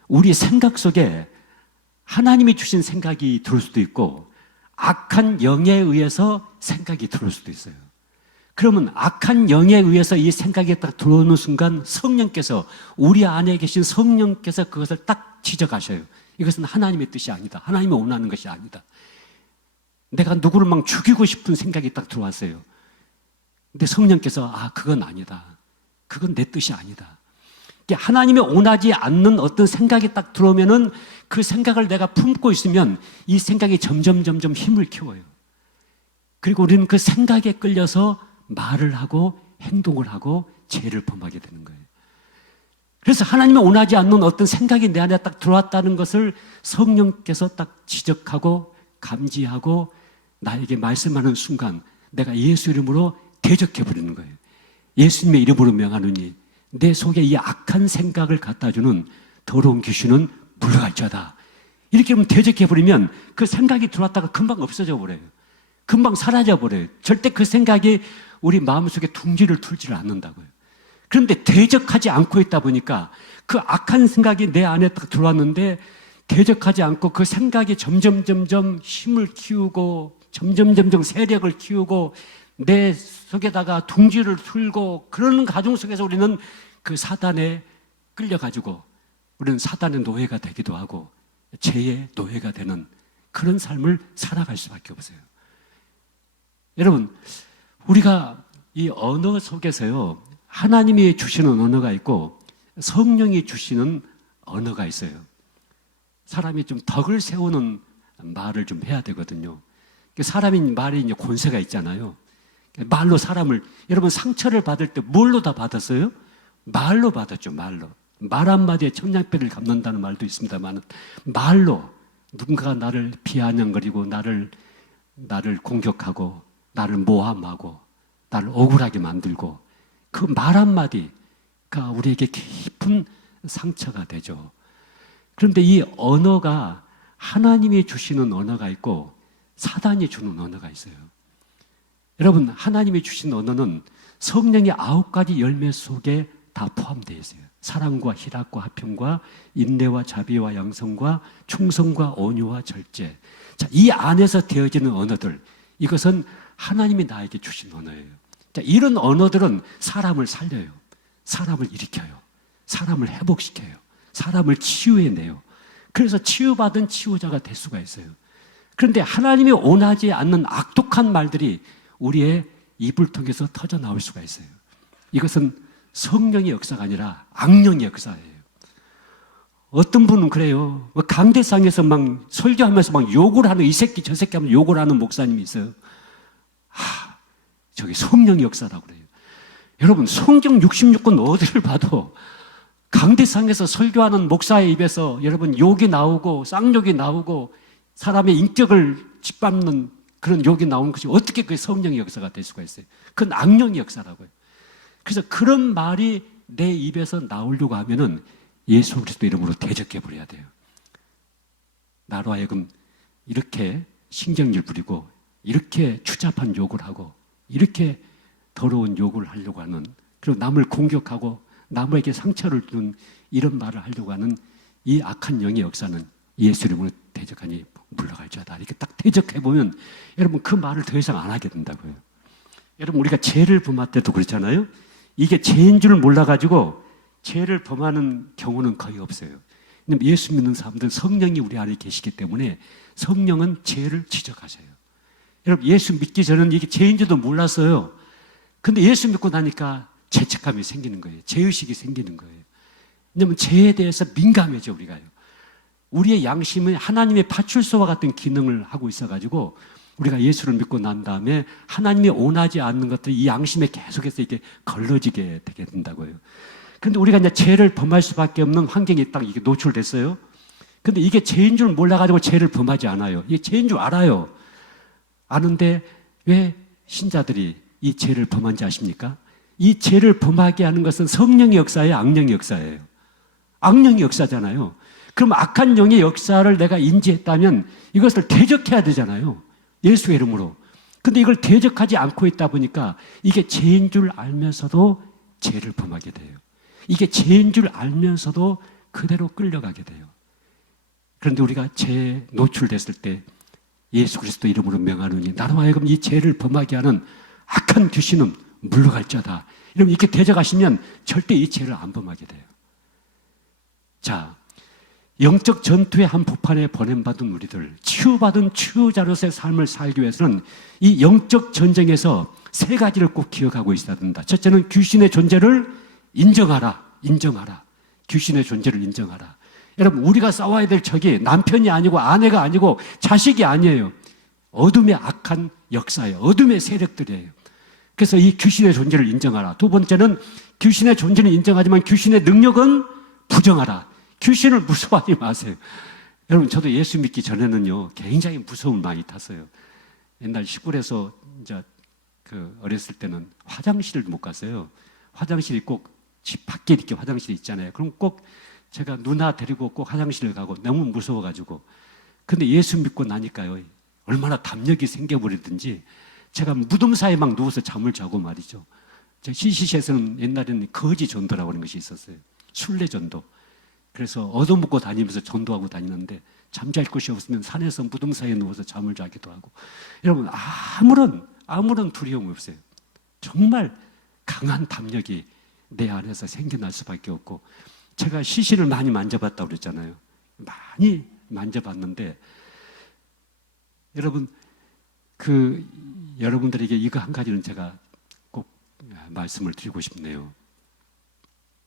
우리 생각 속에 하나님이 주신 생각이 들어올 수도 있고 악한 영에 의해서 생각이 들어올 수도 있어요. 그러면 악한 영에 의해서 이 생각이 딱 들어오는 순간 성령께서, 우리 안에 계신 성령께서 그것을 딱 지적하셔요. 이것은 하나님의 뜻이 아니다. 하나님이 원하는 것이 아니다. 내가 누구를 막 죽이고 싶은 생각이 딱 들어왔어요. 근데 성령께서 그건 아니다. 그건 내 뜻이 아니다. 하나님이 원하지 않는 어떤 생각이 딱 들어오면은 그 생각을 내가 품고 있으면 이 생각이 점점 힘을 키워요. 그리고 우리는 그 생각에 끌려서 말을 하고 행동을 하고 죄를 범하게 되는 거예요. 그래서 하나님이 원하지 않는 어떤 생각이 내 안에 딱 들어왔다는 것을 성령께서 딱 지적하고 감지하고 나에게 말씀하는 순간 내가 예수 이름으로 대적해 버리는 거예요. 예수님의 이름으로 명하노니 내 속에 이 악한 생각을 갖다 주는 더러운 귀신은 물러갈지어다. 이렇게 하면 대적해 버리면 그 생각이 들어왔다가 금방 없어져 버려요. 금방 사라져 버려요. 절대 그 생각이 우리 마음속에 둥지를 틀지를 않는다고요. 그런데 대적하지 않고 있다 보니까 그 악한 생각이 내 안에 딱 들어왔는데 대적하지 않고 그 생각이 점점 힘을 키우고 점점 세력을 키우고 내 속에다가 둥지를 틀고 그러는 과정 속에서 우리는 그 사단에 끌려가지고 우리는 사단의 노예가 되기도 하고 죄의 노예가 되는 그런 삶을 살아갈 수밖에 없어요. 여러분, 우리가 이 언어 속에서요, 하나님이 주시는 언어가 있고 성령이 주시는 언어가 있어요. 사람이 좀 덕을 세우는 말을 좀 해야 되거든요. 사람이 말이 이제 권세가 있잖아요. 말로 사람을, 여러분 상처를 받을 때 뭘로 다 받았어요? 말로 받았죠, 말로. 말 한마디에 천냥뼈를 갚는다는 말도 있습니다만 말로 누군가가 나를 비아냥거리고 나를 공격하고 나를 모함하고 나를 억울하게 만들고 그 말 한마디가 우리에게 깊은 상처가 되죠. 그런데 이 언어가 하나님이 주시는 언어가 있고 사단이 주는 언어가 있어요. 여러분, 하나님이 주신 언어는 성령의 9가지 열매 속에 다 포함되어 있어요. 사랑과 희락과 화평과 인내와 자비와 양성과 충성과 온유와 절제. 자, 이 안에서 되어지는 언어들, 이것은 하나님이 나에게 주신 언어예요. 자, 이런 언어들은 사람을 살려요. 사람을 일으켜요. 사람을 회복시켜요. 사람을 치유해내요. 그래서 치유받은 치유자가 될 수가 있어요. 그런데 하나님이 원하지 않는 악독한 말들이 우리의 입을 통해서 터져 나올 수가 있어요. 이것은 성령의 역사가 아니라 악령의 역사예요. 어떤 분은 그래요. 강대상에서 막 설교하면서 막 욕을 하는, 이 새끼 저 새끼 하면 욕을 하는 목사님이 있어요. 저게 성령의 역사라고 그래요. 여러분, 성경 66권 어디를 봐도 강대상에서 설교하는 목사의 입에서 여러분 욕이 나오고 쌍욕이 나오고 사람의 인격을 짓밟는 그런 욕이 나오는 것이 어떻게 그게 성령의 역사가 될 수가 있어요? 그건 악령의 역사라고요. 그래서 그런 말이 내 입에서 나오려고 하면은 예수 그리스도 이름으로 대적해 버려야 돼요. 나로 하여금 이렇게 신경질 부리고 이렇게 추잡한 욕을 하고 이렇게 더러운 욕을 하려고 하는, 그리고 남을 공격하고 남에게 상처를 주는 이런 말을 하려고 하는 이 악한 영의 역사는 예수 이름으로 대적하니 물러갈지어다. 이렇게 딱 대적해보면 여러분 그 말을 더 이상 안 하게 된다고요. 여러분, 우리가 죄를 범할 때도 그렇잖아요. 이게 죄인 줄 몰라가지고 죄를 범하는 경우는 거의 없어요. 근데 예수 믿는 사람들은 성령이 우리 안에 계시기 때문에 성령은 죄를 지적하셔요. 여러분, 예수 믿기 전에는 이게 죄인지도 몰랐어요. 근데 예수 믿고 나니까 죄책감이 생기는 거예요. 죄의식이 생기는 거예요. 왜냐하면 죄에 대해서 민감해져, 우리가요. 우리의 양심은 하나님의 파출소와 같은 기능을 하고 있어가지고 우리가 예수를 믿고 난 다음에 하나님이 원하지 않는 것들이 이 양심에 계속해서 이렇게 걸러지게 되게 된다고요. 그런데 우리가 이제 죄를 범할 수밖에 없는 환경이 딱 이게 노출됐어요. 근데 이게 죄인 줄 몰라가지고 죄를 범하지 않아요. 이게 죄인 줄 알아요. 아는데 왜 신자들이 이 죄를 범한지 아십니까? 이 죄를 범하게 하는 것은 성령의 역사예요, 악령의 역사예요? 악령의 역사잖아요. 그럼 악한 영의 역사를 내가 인지했다면 이것을 대적해야 되잖아요. 예수의 이름으로. 근데 이걸 대적하지 않고 있다 보니까 이게 죄인 줄 알면서도 죄를 범하게 돼요. 이게 죄인 줄 알면서도 그대로 끌려가게 돼요. 그런데 우리가 죄에 노출됐을 때 예수 그리스도 이름으로 명하노니 나로 하여금 이 죄를 범하게 하는 악한 귀신은 물러갈지어다. 이러면 이렇게 대적하시면 절대 이 죄를 안 범하게 돼요. 자, 영적 전투의 한복판에 보냄받은 우리들, 치유받은 치유자로서의 삶을 살기 위해서는 이 영적 전쟁에서 3가지를 꼭 기억하고 있어야 된다. 첫째는 귀신의 존재를 인정하라. 귀신의 존재를 인정하라. 여러분, 우리가 싸워야 될 적이 남편이 아니고 아내가 아니고 자식이 아니에요. 어둠의 악한 역사예요. 어둠의 세력들이에요. 그래서 이 귀신의 존재를 인정하라. 두 번째는 귀신의 존재는 인정하지만 귀신의 능력은 부정하라. 귀신을 무서워하지 마세요. 여러분, 저도 예수 믿기 전에는요, 굉장히 무서움을 많이 탔어요. 옛날 시골에서 이제 어렸을 때는 화장실을 못 갔어요. 화장실이 꼭 집 밖에 이렇게 화장실이 있잖아요. 그럼 꼭 제가 누나 데리고 꼭 화장실을 가고 너무 무서워가지고. 근데 예수 믿고 나니까요, 얼마나 담력이 생겨버리든지 제가 무덤 사이에 막 누워서 잠을 자고 말이죠. 저 CCC에서는 옛날에는 거지 전도라고 하는 것이 있었어요. 순례 전도. 그래서 얻어먹고 다니면서 전도하고 다니는데 잠잘 곳이 없으면 산에서 무덤 사이에 누워서 잠을 자기도 하고. 여러분, 아무런 두려움이 없어요. 정말 강한 담력이 내 안에서 생겨날 수밖에 없고. 제가 시신을 많이 만져봤다고 그랬잖아요. 많이 만져봤는데 여러분, 여러분들에게 이거 한 가지는 제가 꼭 말씀을 드리고 싶네요.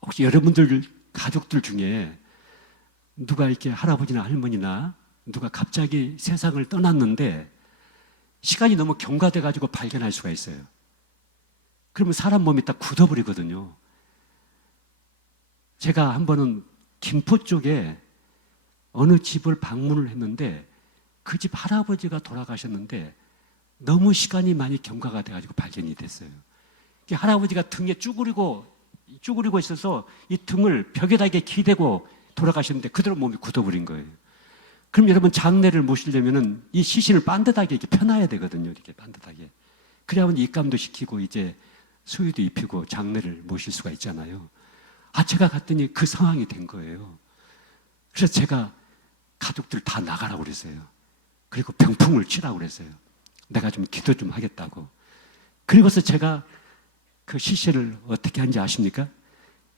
혹시 여러분들 가족들 중에 누가 이렇게 할아버지나 할머니나 누가 갑자기 세상을 떠났는데 시간이 너무 경과돼 가지고 발견할 수가 있어요. 그러면 사람 몸이 딱 굳어버리거든요. 제가 한 번은 김포 쪽에 어느 집을 방문을 했는데 그 집 할아버지가 돌아가셨는데 너무 시간이 많이 경과가 돼가지고 발견이 됐어요. 할아버지가 등에 쭈그리고 있어서 이 등을 벽에다 이렇게 기대고 돌아가셨는데 그대로 몸이 굳어버린 거예요. 그럼 여러분, 장례를 모시려면은 이 시신을 반듯하게 이렇게 펴놔야 되거든요. 이렇게 반듯하게. 그래야만 입감도 시키고 이제 수유도 입히고 장례를 모실 수가 있잖아요. 제가 갔더니 그 상황이 된 거예요. 그래서 제가 가족들 다 나가라고 그랬어요. 그리고 병풍을 치라고 그랬어요. 내가 좀 기도 좀 하겠다고. 그리고서 제가 그 시신을 어떻게 한지 아십니까?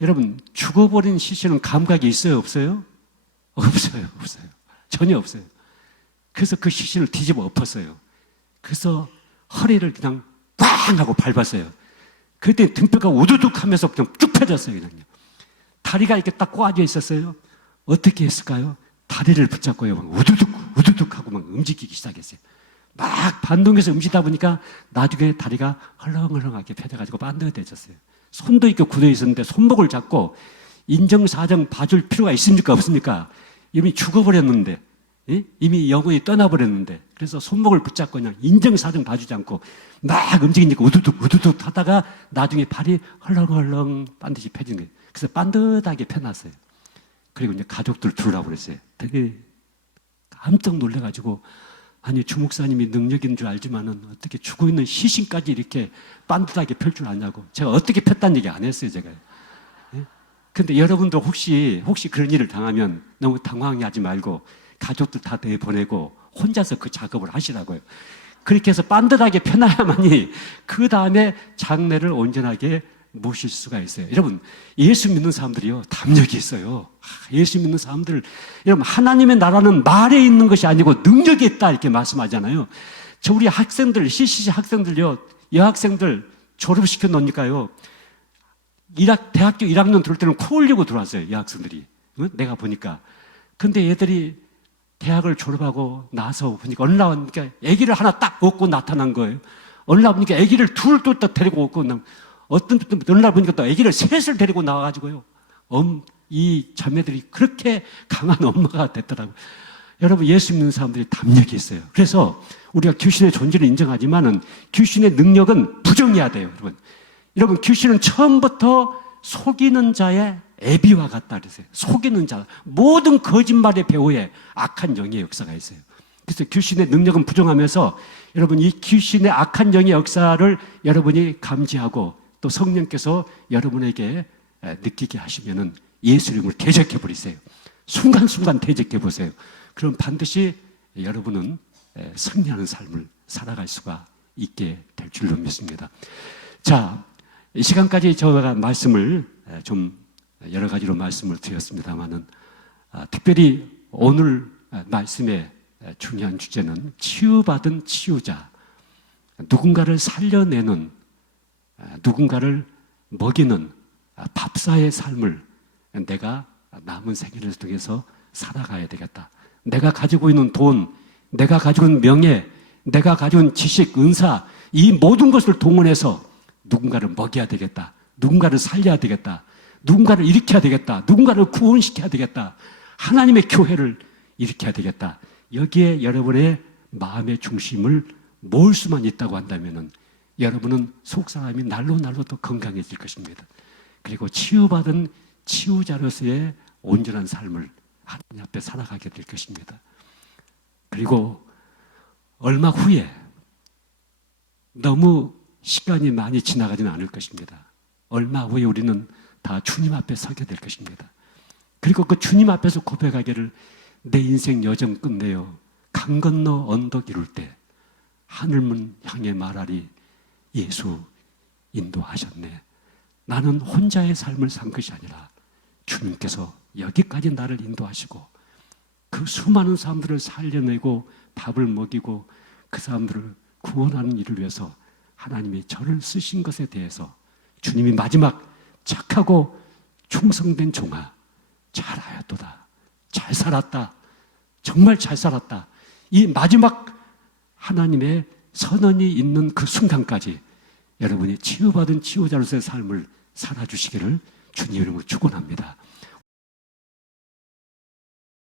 여러분, 죽어버린 시신은 감각이 있어요, 없어요? 없어요. 전혀 없어요. 그래서 그 시신을 뒤집어 엎었어요. 그래서 허리를 그냥 꽝 하고 밟았어요. 그때 등뼈가 우두둑 하면서 그냥 쭉 펴졌어요, 그냥요. 다리가 이렇게 딱 꼬아져 있었어요. 어떻게 했을까요? 다리를 붙잡고요, 막 우두둑 하고 막 움직이기 시작했어요. 막 반동해서 움직이다 보니까 나중에 다리가 헐렁헐렁하게 펴져가지고 반듯해졌어요. 손도 이렇게 굳어 있었는데 손목을 잡고 인정사정 봐줄 필요가 있습니까? 없습니까? 이미 죽어버렸는데, 이미 영혼이 떠나버렸는데, 그래서 손목을 붙잡고 그냥 인정사정 봐주지 않고 막 움직이니까 우두둑 하다가 나중에 발이 헐렁헐렁 반드시 펴진 거예요. 그래서 반듯하게 펴놨어요. 그리고 이제 가족들 들으라고 그랬어요. 되게 깜짝 놀래가지고, 아니, 주목사님이 능력 있는 줄 알지만은 어떻게 죽어 있는 시신까지 이렇게 반듯하게 펼 줄 아냐고. 제가 어떻게 폈다는 얘기 안 했어요, 제가. 근데 여러분도 혹시 그런 일을 당하면 너무 당황하지 말고 가족들 다 내보내고 혼자서 그 작업을 하시라고요. 그렇게 해서 반듯하게 펴놔야만이 그 다음에 장례를 온전하게 모실 수가 있어요. 여러분, 예수 믿는 사람들이요, 담력이 있어요. 예수 믿는 사람들, 여러분, 하나님의 나라는 말에 있는 것이 아니고 능력이 있다, 이렇게 말씀하잖아요. 우리 학생들, CCC 학생들요, 여학생들 졸업시켜 놓으니까요, 대학교 1학년 들어올 때는 코 흘리고 들어왔어요, 여학생들이. 내가 보니까. 근데 얘들이 대학을 졸업하고 나서 보니까 어느 날 보니까 아기를 하나 딱 얻고 나타난 거예요. 어느 날 보니까 아기를 둘 또 데리고 얻고 어느 날 보니까 또 아기를 셋을 데리고 나와가지고요. 이 자매들이 그렇게 강한 엄마가 됐더라고요. 여러분, 예수 믿는 사람들이 담력이 있어요. 그래서 우리가 귀신의 존재를 인정하지만은 귀신의 능력은 부정해야 돼요, 여러분. 여러분, 귀신은 처음부터 속이는 자의 애비와 같다 그랬어요. 속이는 자, 모든 거짓말의 배후에 악한 영의 역사가 있어요. 그래서 귀신의 능력은 부정하면서 여러분, 이 귀신의 악한 영의 역사를 여러분이 감지하고 또 성령께서 여러분에게 느끼게 하시면은 예수 이름으로 대적해 버리세요. 순간순간 대적해 보세요. 그럼 반드시 여러분은 승리하는 삶을 살아갈 수가 있게 될 줄로 믿습니다. 자, 이 시간까지 제가 말씀을 좀 여러 가지로 말씀을 드렸습니다만은 특별히 오늘 말씀의 중요한 주제는 치유받은 치유자, 누군가를 살려내는, 누군가를 먹이는 밥사의 삶을 내가 남은 생애를 통해서 살아가야 되겠다. 내가 가지고 있는 돈, 내가 가지고 있는 명예, 내가 가지고 있는 지식, 은사, 이 모든 것을 동원해서 누군가를 먹여야 되겠다. 누군가를 살려야 되겠다. 누군가를 일으켜야 되겠다. 누군가를 구원시켜야 되겠다. 하나님의 교회를 일으켜야 되겠다. 여기에 여러분의 마음의 중심을 모을 수만 있다고 한다면 여러분은 속사람이 날로 더 건강해질 것입니다. 그리고 치유받은 치유자로서의 온전한 삶을 하나님 앞에 살아가게 될 것입니다. 그리고 얼마 후에 너무 시간이 많이 지나가지는 않을 것입니다. 얼마 후에 우리는 다 주님 앞에 서게 될 것입니다. 그리고 그 주님 앞에서 고백하기를 내 인생 여정 끝내요. 강 건너 언덕 이룰 때 하늘문 향해 말하리 예수 인도하셨네. 나는 혼자의 삶을 산 것이 아니라 주님께서 여기까지 나를 인도하시고 그 수많은 사람들을 살려내고 밥을 먹이고 그 사람들을 구원하는 일을 위해서 하나님이 저를 쓰신 것에 대해서 주님이 마지막 착하고 충성된 종아 잘하였도다. 잘 살았다. 정말 잘 살았다. 이 마지막 하나님의 선언이 있는 그 순간까지 여러분이 치유받은 치유자로서의 삶을 살아주시기를 주님 이름으로 축원합니다.